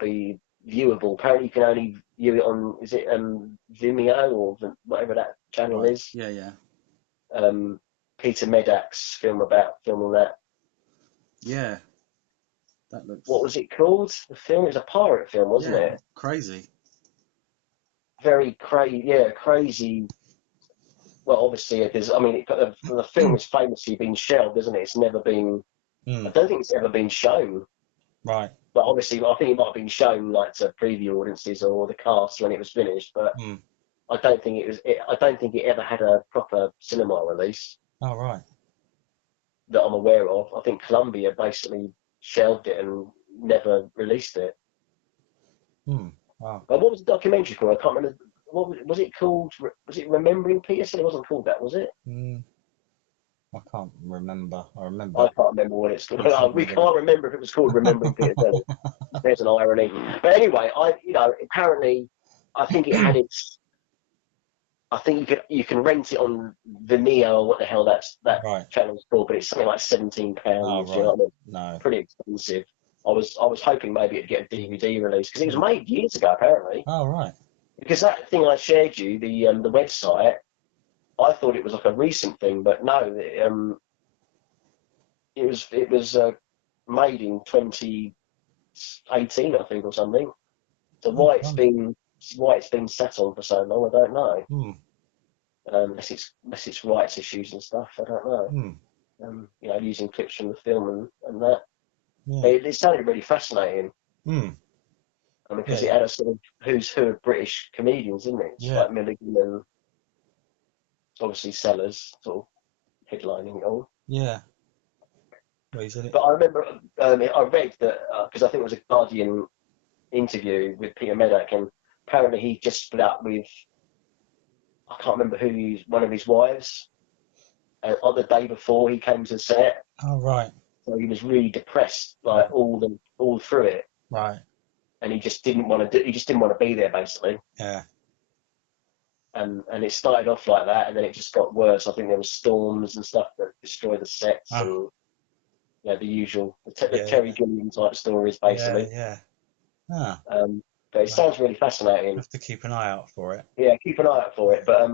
be viewable. Apparently, you can only view it on, is it Vimeo or whatever that channel is? Yeah, yeah. Peter Medak's film about filming that. Yeah, that looks. What was it called? The film? It was a pirate film, wasn't it? Crazy. Very crazy. Yeah, crazy. Well, obviously, the film has famously been shelved, isn't it? It's never been. I don't think it's ever been shown. Right. But obviously, I think it might have been shown like to preview audiences or the cast when it was finished. But I don't think it was. I don't think it ever had a proper cinema release. Oh, right. That I'm aware of. I think Columbia basically shelved it and never released it. Wow. But what was the documentary called? I can't remember. What was it called? Was it Remembering Peter? It wasn't called that, was it? I can't remember. I can't remember what it's called. We can't remember if it was called Remembering Peter Sellers. There's an irony. But anyway, apparently, I think it had its. I think you can rent it on Vimeo or what the hell that channel's called, but it's something like £17. Oh, right. You know what I mean? No. Pretty expensive. I was hoping maybe it'd get a DVD release because it was made years ago apparently. Oh, right. Because that thing I shared you, the website, I thought it was like a recent thing, but no, it was made in 2018, I think, or something. So why it's been sat on for so long, I don't know. Unless it's rights issues and stuff, I don't know. Using clips from the film and that. Yeah. It sounded really fascinating. Because it had a sort of who's who of British comedians, isn't it? It's like Milligan and obviously Sellers sort of headlining it all. Yeah. Well, but I remember I read that because I think it was a Guardian interview with Peter Medak, and apparently he just split up with, I can't remember one of his wives, on the day before he came to set. Oh, right. So he was really depressed, like all through it. Right. And he just didn't want to be there, basically. Yeah. And it started off like that, and then it just got worse. I think there was storms and stuff that destroyed the sets, and the usual, the Terry Gilliam type stories, basically. Yeah. But it sounds really fascinating. You have to keep an eye out for it. Yeah, keep an eye out for it. But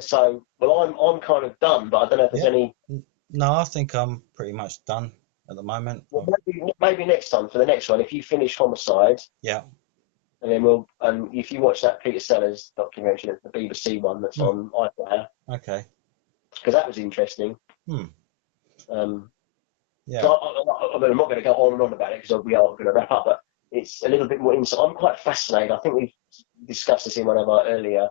so I'm kind of done, but I don't know if there's any. No, I think I'm pretty much done at the moment. Well, maybe next time for the next one, if you finish Homicide. Yeah. And then if you watch that Peter Sellers documentary, the BBC one that's on iPlayer. Okay. Because that was interesting. Yeah. So I'm not going to go on and on about it because we are going to wrap up, but it's a little bit more insight. I'm quite fascinated. I think we've discussed this in one of our earlier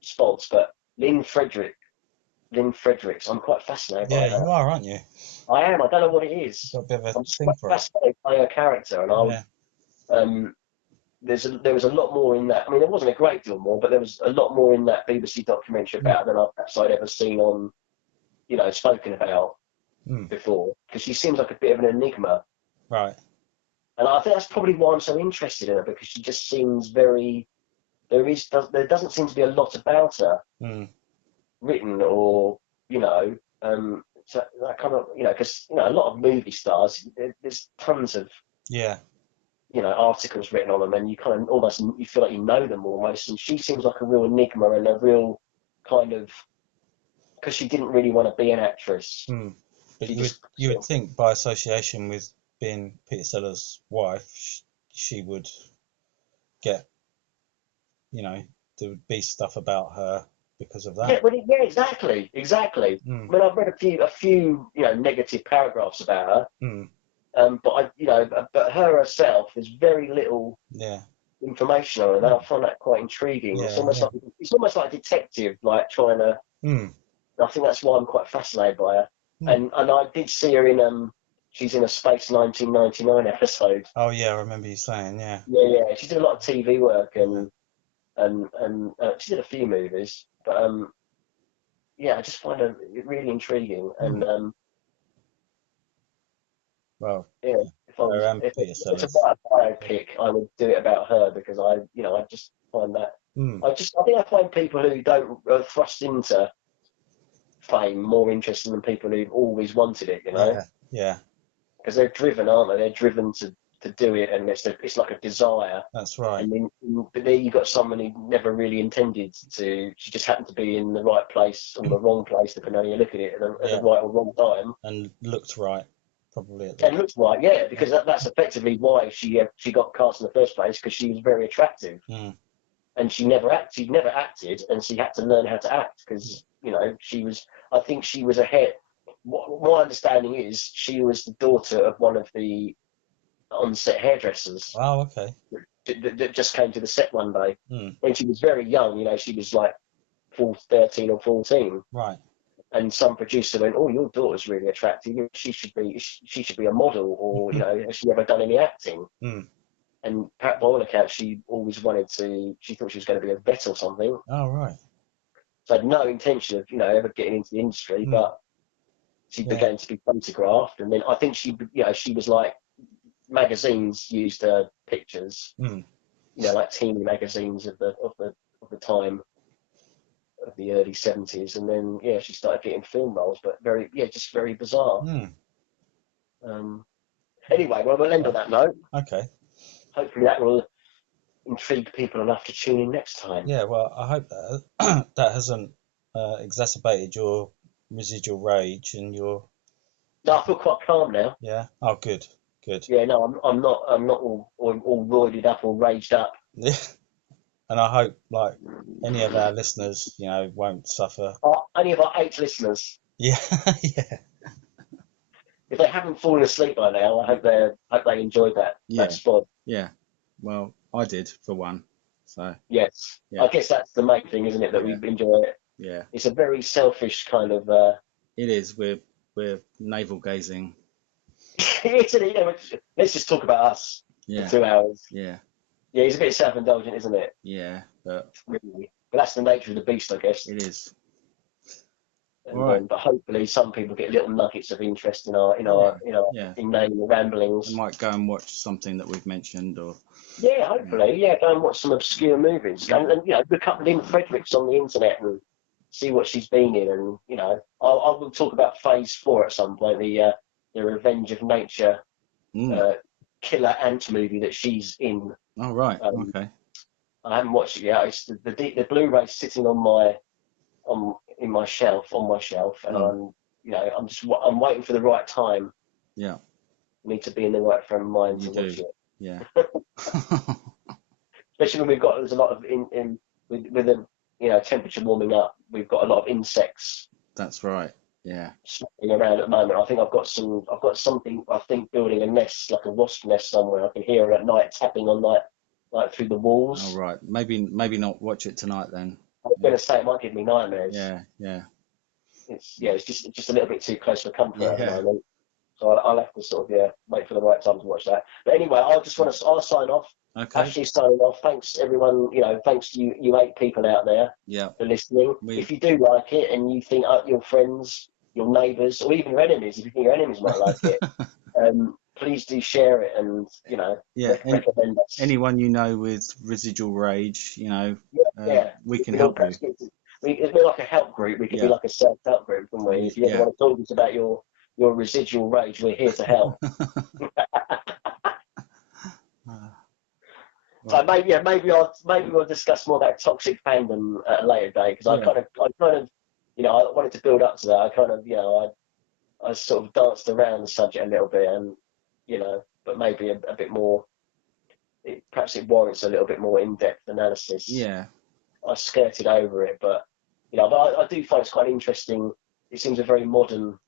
spots, but Lynne Frederick. I'm quite fascinated by that. Yeah, you are, aren't you? I am. I don't know what it is. Got a bit of a I'm thing quite for fascinated by her character, and there was a lot more in that. I mean, there wasn't a great deal more, but there was a lot more in that BBC documentary about her than I'd ever seen on, spoken about before. Because she seems like a bit of an enigma. Right. And I think that's probably why I'm so interested in her, because she just seems very. There doesn't seem to be a lot about her written, or so that kind of because a lot of movie stars, there's tons of articles written on them, and you kind of almost you feel like you know them almost. And she seems like a real enigma and a real kind of, because she didn't really want to be an actress. But you would think by association with being Peter Sellers' wife, she would get, there would be stuff about her because of that. Yeah, exactly. When I've read a few negative paragraphs about her. But her herself, there's very little information on her. And I find that quite intriguing. It's almost like a detective, like trying to And I think that's why I'm quite fascinated by her. And I did see her in she's in a Space 1999 episode. Oh yeah, I remember you saying, yeah. Yeah. She did a lot of TV work and she did a few movies, but yeah, I just find her really intriguing. And Well, yeah, if Peter it's a Sellers. biopic, I would do it about her because I just find that I think I find people who don't thrust into fame more interesting than people who've always wanted it, Yeah. Because they're driven, aren't they? They're driven to do it, and it's like a desire. That's right. And then, but there you got someone who never really intended to. She just happened to be in the right place or the wrong place, depending on how you look at it, at the right or wrong time. And looked right, probably. And looks right, yeah, because that's effectively why she got cast in the first place, because she was very attractive. And she never acted, and she had to learn how to act because I think she was ahead. What my understanding is, she was the daughter of one of the on-set hairdressers. Oh, okay. That just came to the set one day when she was very young. She was like 13 or 14. Right. And some producer went, "Oh, your daughter's really attractive. She should be a model, or has she ever done any acting?" And by all accounts, she always wanted to. She thought she was going to be a vet or something. Oh, right. So had no intention of ever getting into the industry, but she began to be photographed, and then I think she was like, magazines used her pictures, like teeny magazines of the time of the early 70s, and then she started getting film roles, but just very bizarre. Anyway, well, we'll end on that note. Okay. Hopefully that will intrigue people enough to tune in next time. Yeah, well, I hope that that hasn't exacerbated your residual rage and your. No, I feel quite calm now. Yeah. Oh, good. Yeah, no, I'm not all roided up or raged up. Yeah. And I hope, like, any of our listeners, won't suffer. Any of our 8 listeners. Yeah. Yeah. If they haven't fallen asleep by now, I hope they enjoyed that spot. Yeah. Well, I did for one. So. Yes. Yeah. I guess that's the main thing, isn't it? That we enjoy it. Yeah. It's a very selfish kind of. It is. We're navel gazing. Let's just talk about us for 2 hours. Yeah. Yeah, it's a bit self-indulgent, isn't it? Yeah, but that's the nature of the beast, I guess. It is. And, but hopefully, some people get little nuggets of interest in our inane ramblings. They might go and watch something that we've mentioned, or hopefully, go and watch some obscure movies, and look up Lynne Fredericks on the internet and see what she's been in, and I will talk about Phase 4 at some point, the Revenge of Nature killer ant movie that she's in. Oh right, okay. I haven't watched it yet. It's the Blu-ray sitting on my shelf, and I'm waiting for the right time. Yeah. I need to be in the right frame of mind to watch it. Yeah. Especially when there's a lot of with the temperature warming up, we've got a lot of insects. That's right. Yeah. Snapping around at the moment. I think I've got something. I think building a nest, like a wasp nest somewhere. I can hear her at night tapping on like through the walls. Oh right. Maybe not watch it tonight then. I was going to say it might give me nightmares. Yeah. It's just a little bit too close for comfort at the moment. So I'll have to sort of wait for the right time to watch that. But anyway, I'll sign off. Okay. Actually signing off. Thanks everyone. Thanks to you 8 people out there for listening. If you do like it and you think your friends, your neighbours, or even your enemies, if you think your enemies might like it, please do share it and recommend us. Anyone with residual rage, we can help you. It'd be like a help group. We could be like a self-help group, couldn't we? If you ever want to talk to us about your residual rage, we're here to help. So maybe we'll discuss more about toxic fandom at a later date, because I wanted to build up to that. I sort of danced around the subject a little bit, and but maybe a bit more. Perhaps it warrants a little bit more in-depth analysis. Yeah. I skirted over it, but I do find it's quite interesting. It seems a very modern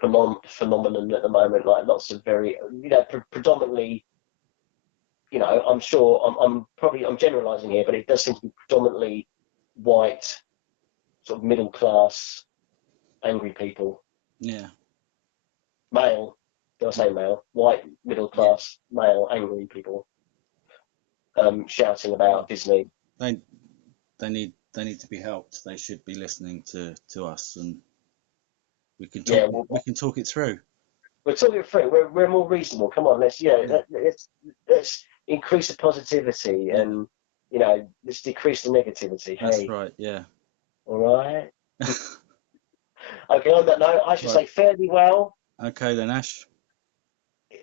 phenomenon at the moment. Like lots of very, predominantly. I'm sure I'm generalising here, but it does seem to be predominantly white sort of middle class, angry people. Yeah. Male, did I say male? White, middle class, male, angry people. Shouting about Disney. They need to be helped. They should be listening to us, and we can talk it through. We're talking it through. We're more reasonable. Come on, let's increase the positivity and let's decrease the negativity. That's right. Yeah. All right. Okay. On that note, I should say fairly well. Okay then, Ash.